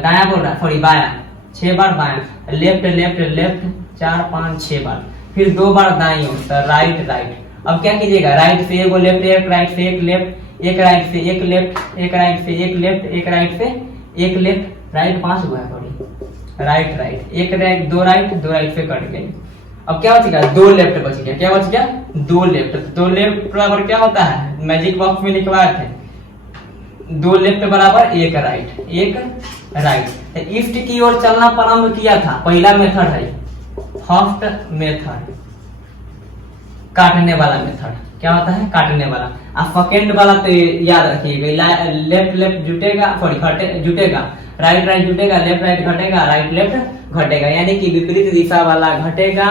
दाया बोल रहा, सॉरी बाया, 6 बार बाया, लेफ्ट लेफ्ट लेफ्ट 4 5 6 बार, फिर 2 बार दाईं ओर तो राइट राइट। अब क्या कीजिएगा, राइट से एक लेफ्ट, एक राइट से एक लेफ्ट, एक राइट से एक लेफ्ट, एक राइट से एक लेफ्ट, एक राइट से एक लेफ्ट, राइट 5 हुआ है सॉरी, राइट राइट, एक राइट, 2 राइट, 2 राइट से कट गए। अब क्या बचेगा, 2 लेफ्ट बच गया, क्या बच गया, 2 लेफ्ट। 2 लेफ्ट बराबर क्या होता है, मैजिक बॉक्स में लिखवाए थे, 2 लेफ्ट बराबर 1 राइट, 1 राइट। ईस्ट की ओर चलना प्रारंभ किया था, पहला मेथड है फर्स्ट मेथड, काटने वाला मेथड। क्या होता है, काटने वाला। और सेकेंड वाला तो याद रखिएगा, लेफ्ट लेफ्ट जुटेगा, सॉरी जुटेगा, राइट राइट जुटेगा, लेफ्ट राइट घटेगा, राइट लेफ्ट घटेगा। यानी कि विपरीत दिशा वाला घटेगा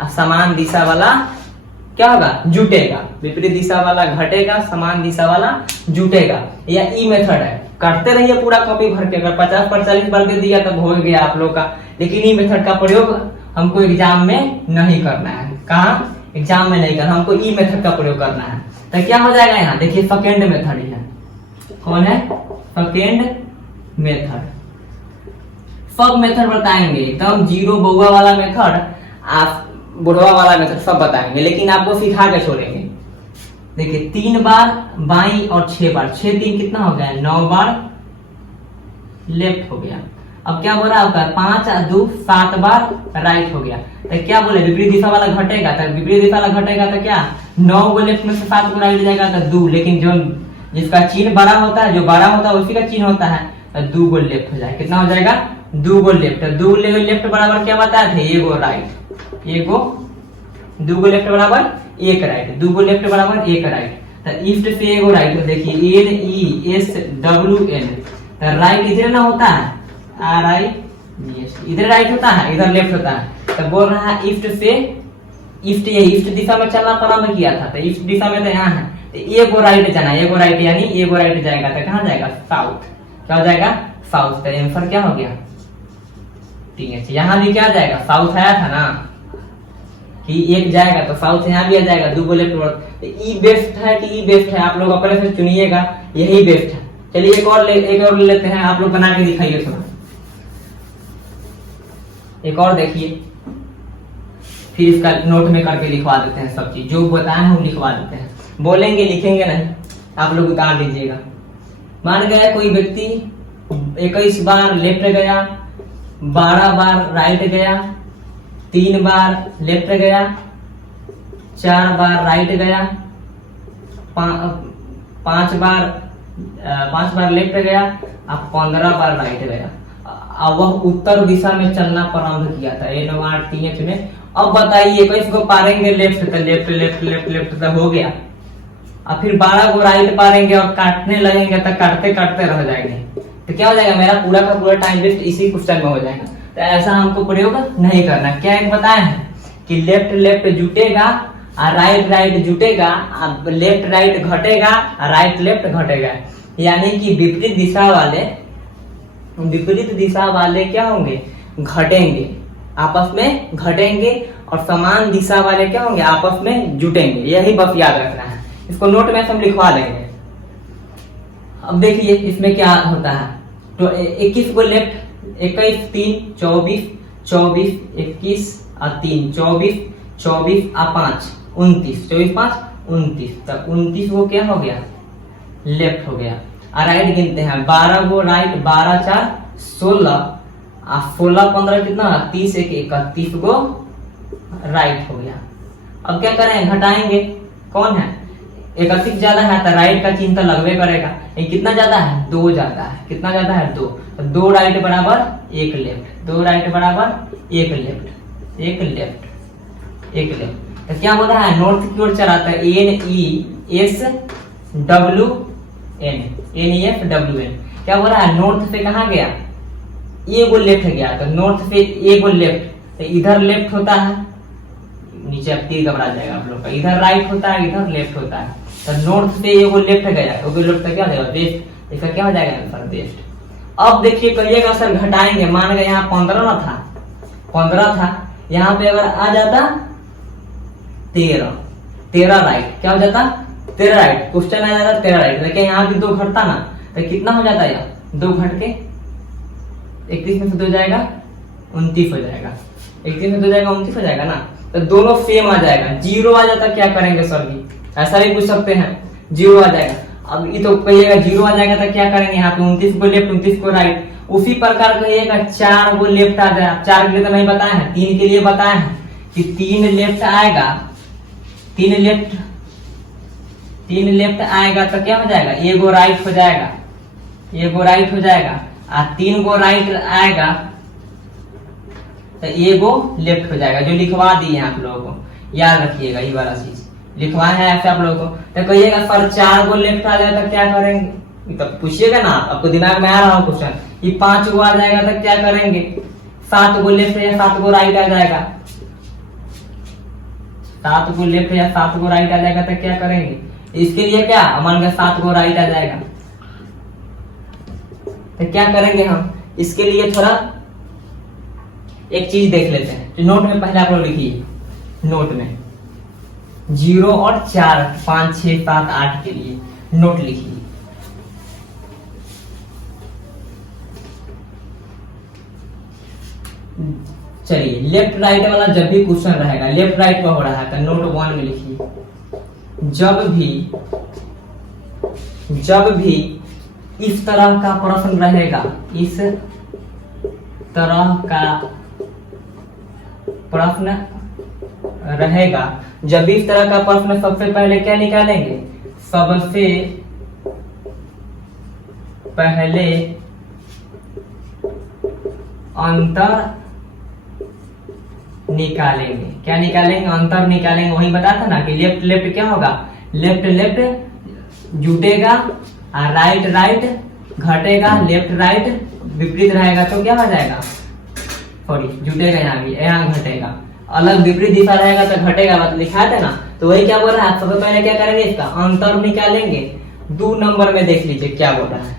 और समान दिशा वाला क्या होगा, जुटेगा। विपरीत दिशा वाला घटेगा, समान दिशा वाला जुटेगा। या ई मेथड है, करते रहिए पूरा कॉपी भर के। अगर 50 पर 40 बार दे दिया तब हो गया आप लोग का। लेकिन ई मेथड का प्रयोग हमको एग्जाम में नहीं करना है। कहाँ, एग्जाम में नहीं करना, हमको ई मेथड का प्रयोग करना है। तो क्या हो जाएगा यहाँ, देखिए सेकेंड मेथड ही है। कौन है, सेकेंड मेथड। सब मेथड बताएंगे, एकदम जीरो बउआ वाला मेथड, आप बुढ़वा वाला मेथड सब बताएंगे, लेकिन आपको सिखा के छोड़ेंगे। देखिए 3 बार बाईं और 6 बार, 6 3 कितना हो गया, 9 बार लेफ्ट हो गया। अब क्या बोल रहा है आपका, 5 और 2 7 बार राइट हो गया। तो क्या बोले, विपरीत दिशा वाला घटेगा, तो विपरीत दिशा वाला घटेगा तो क्या, 9 को लेफ्ट में से 7 को राइट जाएगा तो 2। लेकिन जो जिसका चिन्ह बड़ा होता है, जो बड़ा होता है उसी का चिन्ह होता है, तो 2 को लेफ्ट हो जाएगा। कितना हो जाएगा, दूगो लेफ्ट, दूगो लेफ्ट बराबर क्या बताए थे, एगो राइट, एगो दूगो लेफ्ट बराबर एक राइट, दूगो लेफ्ट बराबर एक राइट। तो ईस्ट से एगो राइट, तो देखिए N E S W N, तो राइट इधर ना होता है, आर आई एस, इधर राइट होता है, इधर लेफ्ट होता है। तो बोल रहा है ईस्ट से, ईस्ट ये ईस्ट दिशा में चलना प्रारंभ किया था, तो ईस्ट दिशा में तो यहाँ है, तो एगो राइट जाना, एगो राइट यानी एगो राइट जाएगा, तो कहाँ जाएगा, साउथ, क्या हो जाएगा, साउथ। तो आंसर क्या हो गया, ठीक है। यहाँ भी क्या जाएगा, साउथ आया था ना कि एक जाएगा, तो साउथ यहाँ भी आ जाएगा, दो लेफ्ट बराबर। तो ई बेस्ट है कि ई बेस्ट है, आप लोग अपने से चुनिएगा, यही बेस्ट है। चलिए एक और लेते हैं, आप लोग बना के दिखाइए थोड़ा, एक और देखिए, फिर इसका नोट में करके लिखवा देते हैं, सब चीज जो बताए हम लिखवा देते हैं, बोलेंगे लिखेंगे नहीं, आप लोग उतार दीजिएगा। मान गया कोई व्यक्ति 21 बार लेफ्ट गया, 12 बार राइट गया, 3 बार लेफ्ट गया, 4 बार राइट गया, 5 बार लेफ्ट गया, अब 15 बार राइट गया। अब वह उत्तर दिशा में चलना प्रारंभ किया था, 8 3 में। अब बताइए किसको पारेंगे लेफ्ट, तो लेफ्ट लेफ्ट लेफ्ट लेफ्ट तो हो गया, अब फिर 12 को राइट पारेंगे और काटने लगेंगे तो काटते काटते रह जाएंगे, तो क्या हो जाएगा, मेरा पूरा का पूरा टाइम वेस्ट इसी क्वेश्चन में हो जाएगा। तो ऐसा हमको प्रयोग नहीं करना। क्या एक बताए हैं कि लेफ्ट लेफ्ट जुटेगा और राइट राइट जुटेगा, लेफ्ट राइट घटेगा और राइट लेफ्ट घटेगा, यानी कि विपरीत दिशा वाले क्या होंगे, घटेंगे, आपस में घटेंगे, और समान दिशा वाले क्या होंगे, आपस में जुटेंगे। यही बस याद रखना है, इसको नोट में हम लिखवा देंगे। अब देखिए इसमें क्या होता है, तो 21 को लेफ्ट, 21 3 24 24 21 और 3 24 24 और 5 29, 24 5 29, तो 29 वो क्या हो गया, लेफ्ट हो गया। और राइट गिनते हैं, 12 को राइट, 12 4 16 और 16 15 कितना, 30 1 31 को राइट हो गया। अब क्या करें, घटाएंगे, कौन है 31 ज्यादा है तो राइट का चिन्ह तो लगवे करेगा, ये कितना ज्यादा है, 2 ज्यादा है, कितना ज्यादा है 2, तो 2 राइट बराबर 1 लेफ्ट, 2 राइट बराबर 1 लेफ्ट, 1 लेफ्ट 1 लेफ्ट। तो क्या बोल रहा है, नॉर्थ की ओर चलाता है, NESWN, क्या बोल रहा है, नॉर्थ से कहाँ गया, एगो लेफ्ट गया, तो नॉर्थ से एगो लेफ्ट, तो इधर लेफ्ट होता है, नीचे अब तीर घबरा जाएगा आप लोग का, इधर राइट होता है, इधर लेफ्ट होता है, तो नॉर्थ से एगो लेफ्ट गया, एगो लेफ्ट क्या हो जाएगा, वेस्ट, इसका क्या हो जाएगा आंसर, वेस्ट। अब देखिए कहिएगा सर घटाएंगे, मान गए यहाँ 15 ना था, 15 था, यहाँ पे अगर आ जाता 13 राइट, क्या हो जाता 13 राइट, क्वेश्चन आ जाता 13 राइट, देखिए यहाँ भी 2 घटता ना, तो कितना हो जाता है, 2 घट के 31 में से 2 जाएगा 29 हो जाएगा, 31 में 2 जाएगा 29 हो जाएगा ना, तो दोनों सेम आ जाएगा। 0 आ जाता क्या करेंगे सर भी, ऐसा भी पूछ सकते हैं, 0 आ जाएगा। अब ये तो कहिएगा 0 आ जाएगा तो क्या करेंगे, यहाँ पे 29 को लेफ्ट 29 को राइट, उसी प्रकार कहिएगा 4 को लेफ्ट आ जाए, 4 के लिए तो नहीं बताए हैं, 3 के लिए बताए हैं कि 3 लेफ्ट आएगा, 3 लेफ्ट आएगा तो क्या हो जाएगा, एगो राइट हो जाएगा, एगो राइट हो जाएगा, और 3 को राइट आएगा तो एगो लेफ्ट हो जाएगा, जो लिखवा दिए हैं आप लोगों को, याद रखिएगा ये वाला चीज लिखवाए हैं ऐसे आप लोगों को। तो कहिएगा सर 4 को लेफ्ट आ जाए तो क्या करेंगे, तो पूछिएगा ना, आपको दिमाग में आ रहा हो क्वेश्चन, ये 5 को आ जाएगा तो क्या करेंगे, 7 को लेफ्ट या 7 को राइट आ जाएगा, 7 को लेफ्ट या 7 को राइट आ जाएगा तो क्या करेंगे, इसके लिए क्या मान लो 7 को राइट आ जाएगा, तो क्या करेंगे हम, इसके लिए थोड़ा एक चीज देख लेते हैं, जो नोट में पहले आप लोग लिखिए, नोट में 0 और 4 5 6 7 8 के लिए नोट लिखिए। चलिए लेफ्ट राइट वाला जब भी क्वेश्चन रहेगा, लेफ्ट राइट में हो रहा है तो नोट 1 में लिखिए, जब भी इस तरह का प्रश्न रहेगा, इस तरह का प्रश्न रहेगा, जब इस तरह का प्रश्न सबसे पहले क्या निकालेंगे, सबसे पहले अंतर निकालेंगे। क्या निकालेंगे? अंतर निकालेंगे। वही बता था ना कि लेफ्ट लेफ्ट क्या होगा, लेफ्ट लेफ्ट जुटेगा और राइट राइट घटेगा, लेफ्ट राइट विपरीत रहेगा तो क्या हो जाएगा, सॉरी जुटेगा यहाँ भी, यहाँ घटेगा, अलग विपरीत दिशा रहेगा तो घटेगा, मतलब लिखा था ना। तो वही क्या बोल रहा है, सबसे पहले क्या करेंगे, इसका अंतर निकालेंगे। 2 नंबर में देख लीजिए क्या बोल रहा है,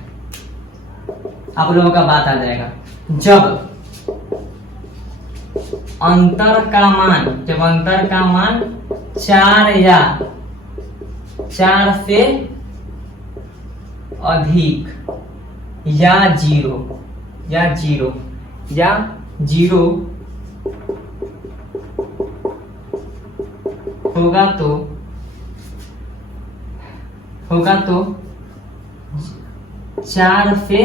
आप लोगों का बात आ जाएगा। जब अंतर का मान, जब अंतर का मान 4 या 4 से अधिक या 0 होगा तो 4 से,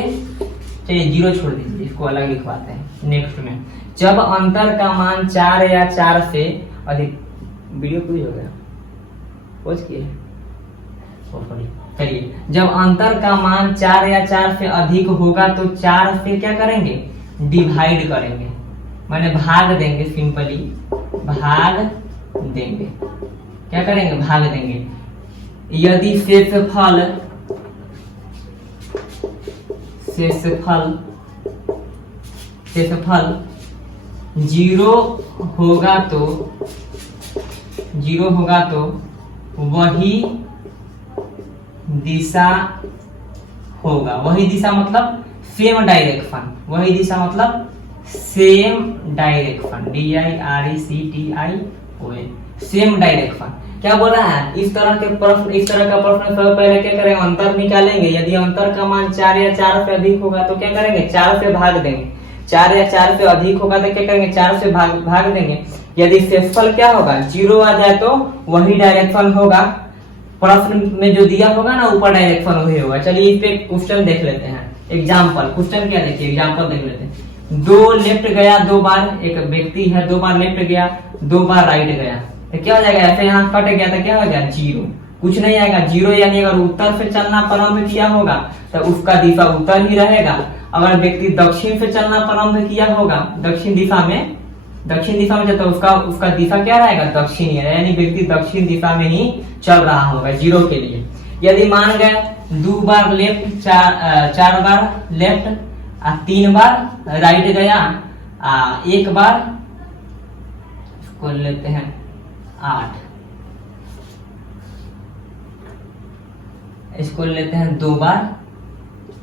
चलिए 0 छोड़ दीजिए, इसको अलग लिखवाते हैं नेक्स्ट में। जब अंतर का मान 4 या 4 से अधिक, वीडियो पूरी हो गया, पहुंच किए, चलिए जब अंतर का मान 4 या 4 से अधिक होगा तो 4 से क्या करेंगे, डिवाइड करेंगे, माने भाग देंगे, सिंपली भाग देंगे। क्या करेंगे, भाग देंगे। यदि शेषफल 0 होगा तो वही दिशा होगा। वही दिशा मतलब सेम डायरेक्शन, वही दिशा मतलब same direction, DIRECTION, same direction. क्या बोल रहा है, इस तरह का प्रश्न सबसे पहले क्या करेंगे, अंतर निकालेंगे। यदि अंतर का मान 4 या 4 से अधिक होगा तो क्या करेंगे, 4 से भाग देंगे। 4 या 4 से अधिक होगा तो क्या करेंगे, 4 से भाग देंगे। यदि शेषफल क्या होगा, 0 आ जाए तो वही डायरेक्शन होगा, प्रश्न में जो दिया होगा ना ऊपर डायरेक्शन वही होगा। चलिए इस पे क्वेश्चन देख लेते हैं, एग्जाम्पल। क्वेश्चन क्या देखिए, एग्जाम्पल देख लेते हैं। 2 लेफ्ट गया 2 बार, एक व्यक्ति है 2 बार लेफ्ट गया 2 बार राइट गया, तो क्या हो जाएगा, ऐसे यहाँ कट गया तो क्या हो गया, 0, कुछ नहीं आएगा। 0 यानी अगर उत्तर से चलना प्रारंभ किया होगा तो उसका दिशा उत्तर ही रहेगा। अगर व्यक्ति दक्षिण से चलना प्रारंभ किया होगा, दक्षिण दिशा में तो उसका दिशा क्या रहेगा, दक्षिण, यानी व्यक्ति दक्षिण दिशा में ही चल रहा होगा 0 के लिए। यदि मान गए 2 बार लेफ्ट 4 बार लेफ्ट 3 बार राइट गया, 1 बार इसको लेते हैं 8, इसको लेते हैं 2 बार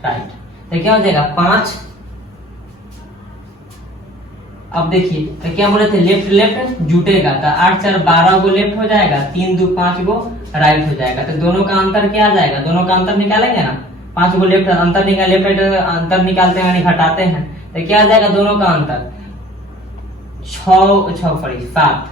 राइट, तो क्या हो जाएगा 5। अब देखिए तो क्या बोले थे, लेफ्ट लेफ्ट जुटेगा तो 8 4 12 गो लेफ्ट हो जाएगा, 3 2 5 गो राइट हो जाएगा। तो दोनों का अंतर क्या आ जाएगा, दोनों का अंतर निकालेंगे ना, 5 गो लेफ्ट अंतर निकाल, लेफ्ट राइट अंतर निकालते हैं यानी घटाते हैं, तो क्या आ जाएगा दोनों का अंतर 7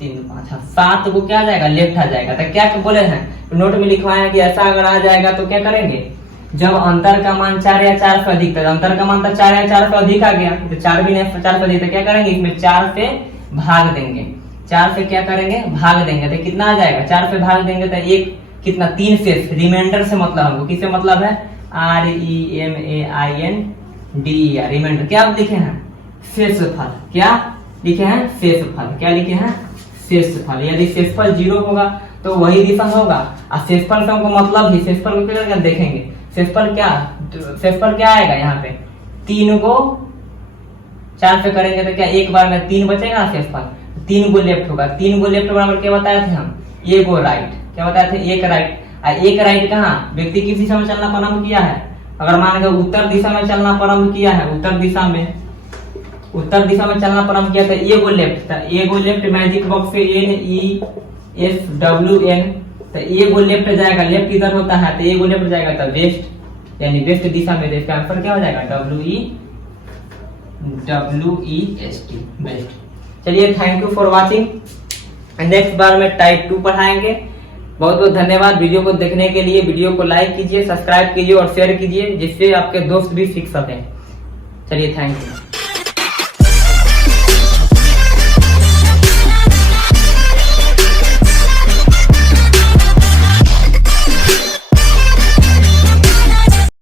3 5 7 को क्या आ जाएगा, लेफ्ट आ जाएगा। तो क्या बोले हैं, नोट में लिखवाए हैं कि ऐसा अगर आ जाएगा तो क्या करेंगे, जब अंतर का मान 4 या 4 से अधिक, अंतर का मान तो 4 या 4 से अधिक आ गया, तो 4 भी नहीं 4 से अधिक, तो क्या करेंगे, इसमें 4 से भाग देंगे। 4 से क्या करेंगे, भाग देंगे, तो कितना आ जाएगा, 4 से भाग देंगे तो एक कितना 3 से, रिमाइंडर से मतलब हमको किससे मतलब है, REMAINDER, रिमाइंडर। क्या आप लिखे हैं, शेषफल। क्या लिखे हैं, शेषफल। क्या लिखे हैं, शेषफल। यदि शेषफल 0 होगा तो वही दिशा होगा, और शेषफल का हमको मतलब ही, शेषफल को क्या देखेंगे, शेषफल क्या आएगा, यहाँ पे 3 को 4 से करेंगे तो क्या एक बार में 3 बचेगा, शेषफल 3 गो लेफ्ट होगा। 3 गो लेफ्ट बराबर क्या बताए थे हम, 1 गो राइट। क्या बताए थे, 1 राइट। एक राइट कहाँ, व्यक्ति किस दिशा में चलना प्रारंभ किया है, अगर मान लो उत्तर दिशा में चलना प्रारंभ किया है, उत्तर दिशा में चलना प्रारंभ किया था, 1 go left, 1 go left magic box से NESWN, तो 1 गो लेफ्ट जाएगा, लेफ्ट इधर होता है तो 1 गो लेफ्ट जाएगा तो वेस्ट, यानी वेस्ट दिशा में, इसका आंसर क्या हो जाएगा, WEST, वेस्ट। चलिए thank you for watching, next बार में टाइप 2 पढ़ाएंगे। बहुत बहुत धन्यवाद वीडियो को देखने के लिए। वीडियो को लाइक कीजिए, सब्सक्राइब कीजिए और शेयर कीजिए, जिससे आपके दोस्त भी सीख सकें। चलिए थैंक यू।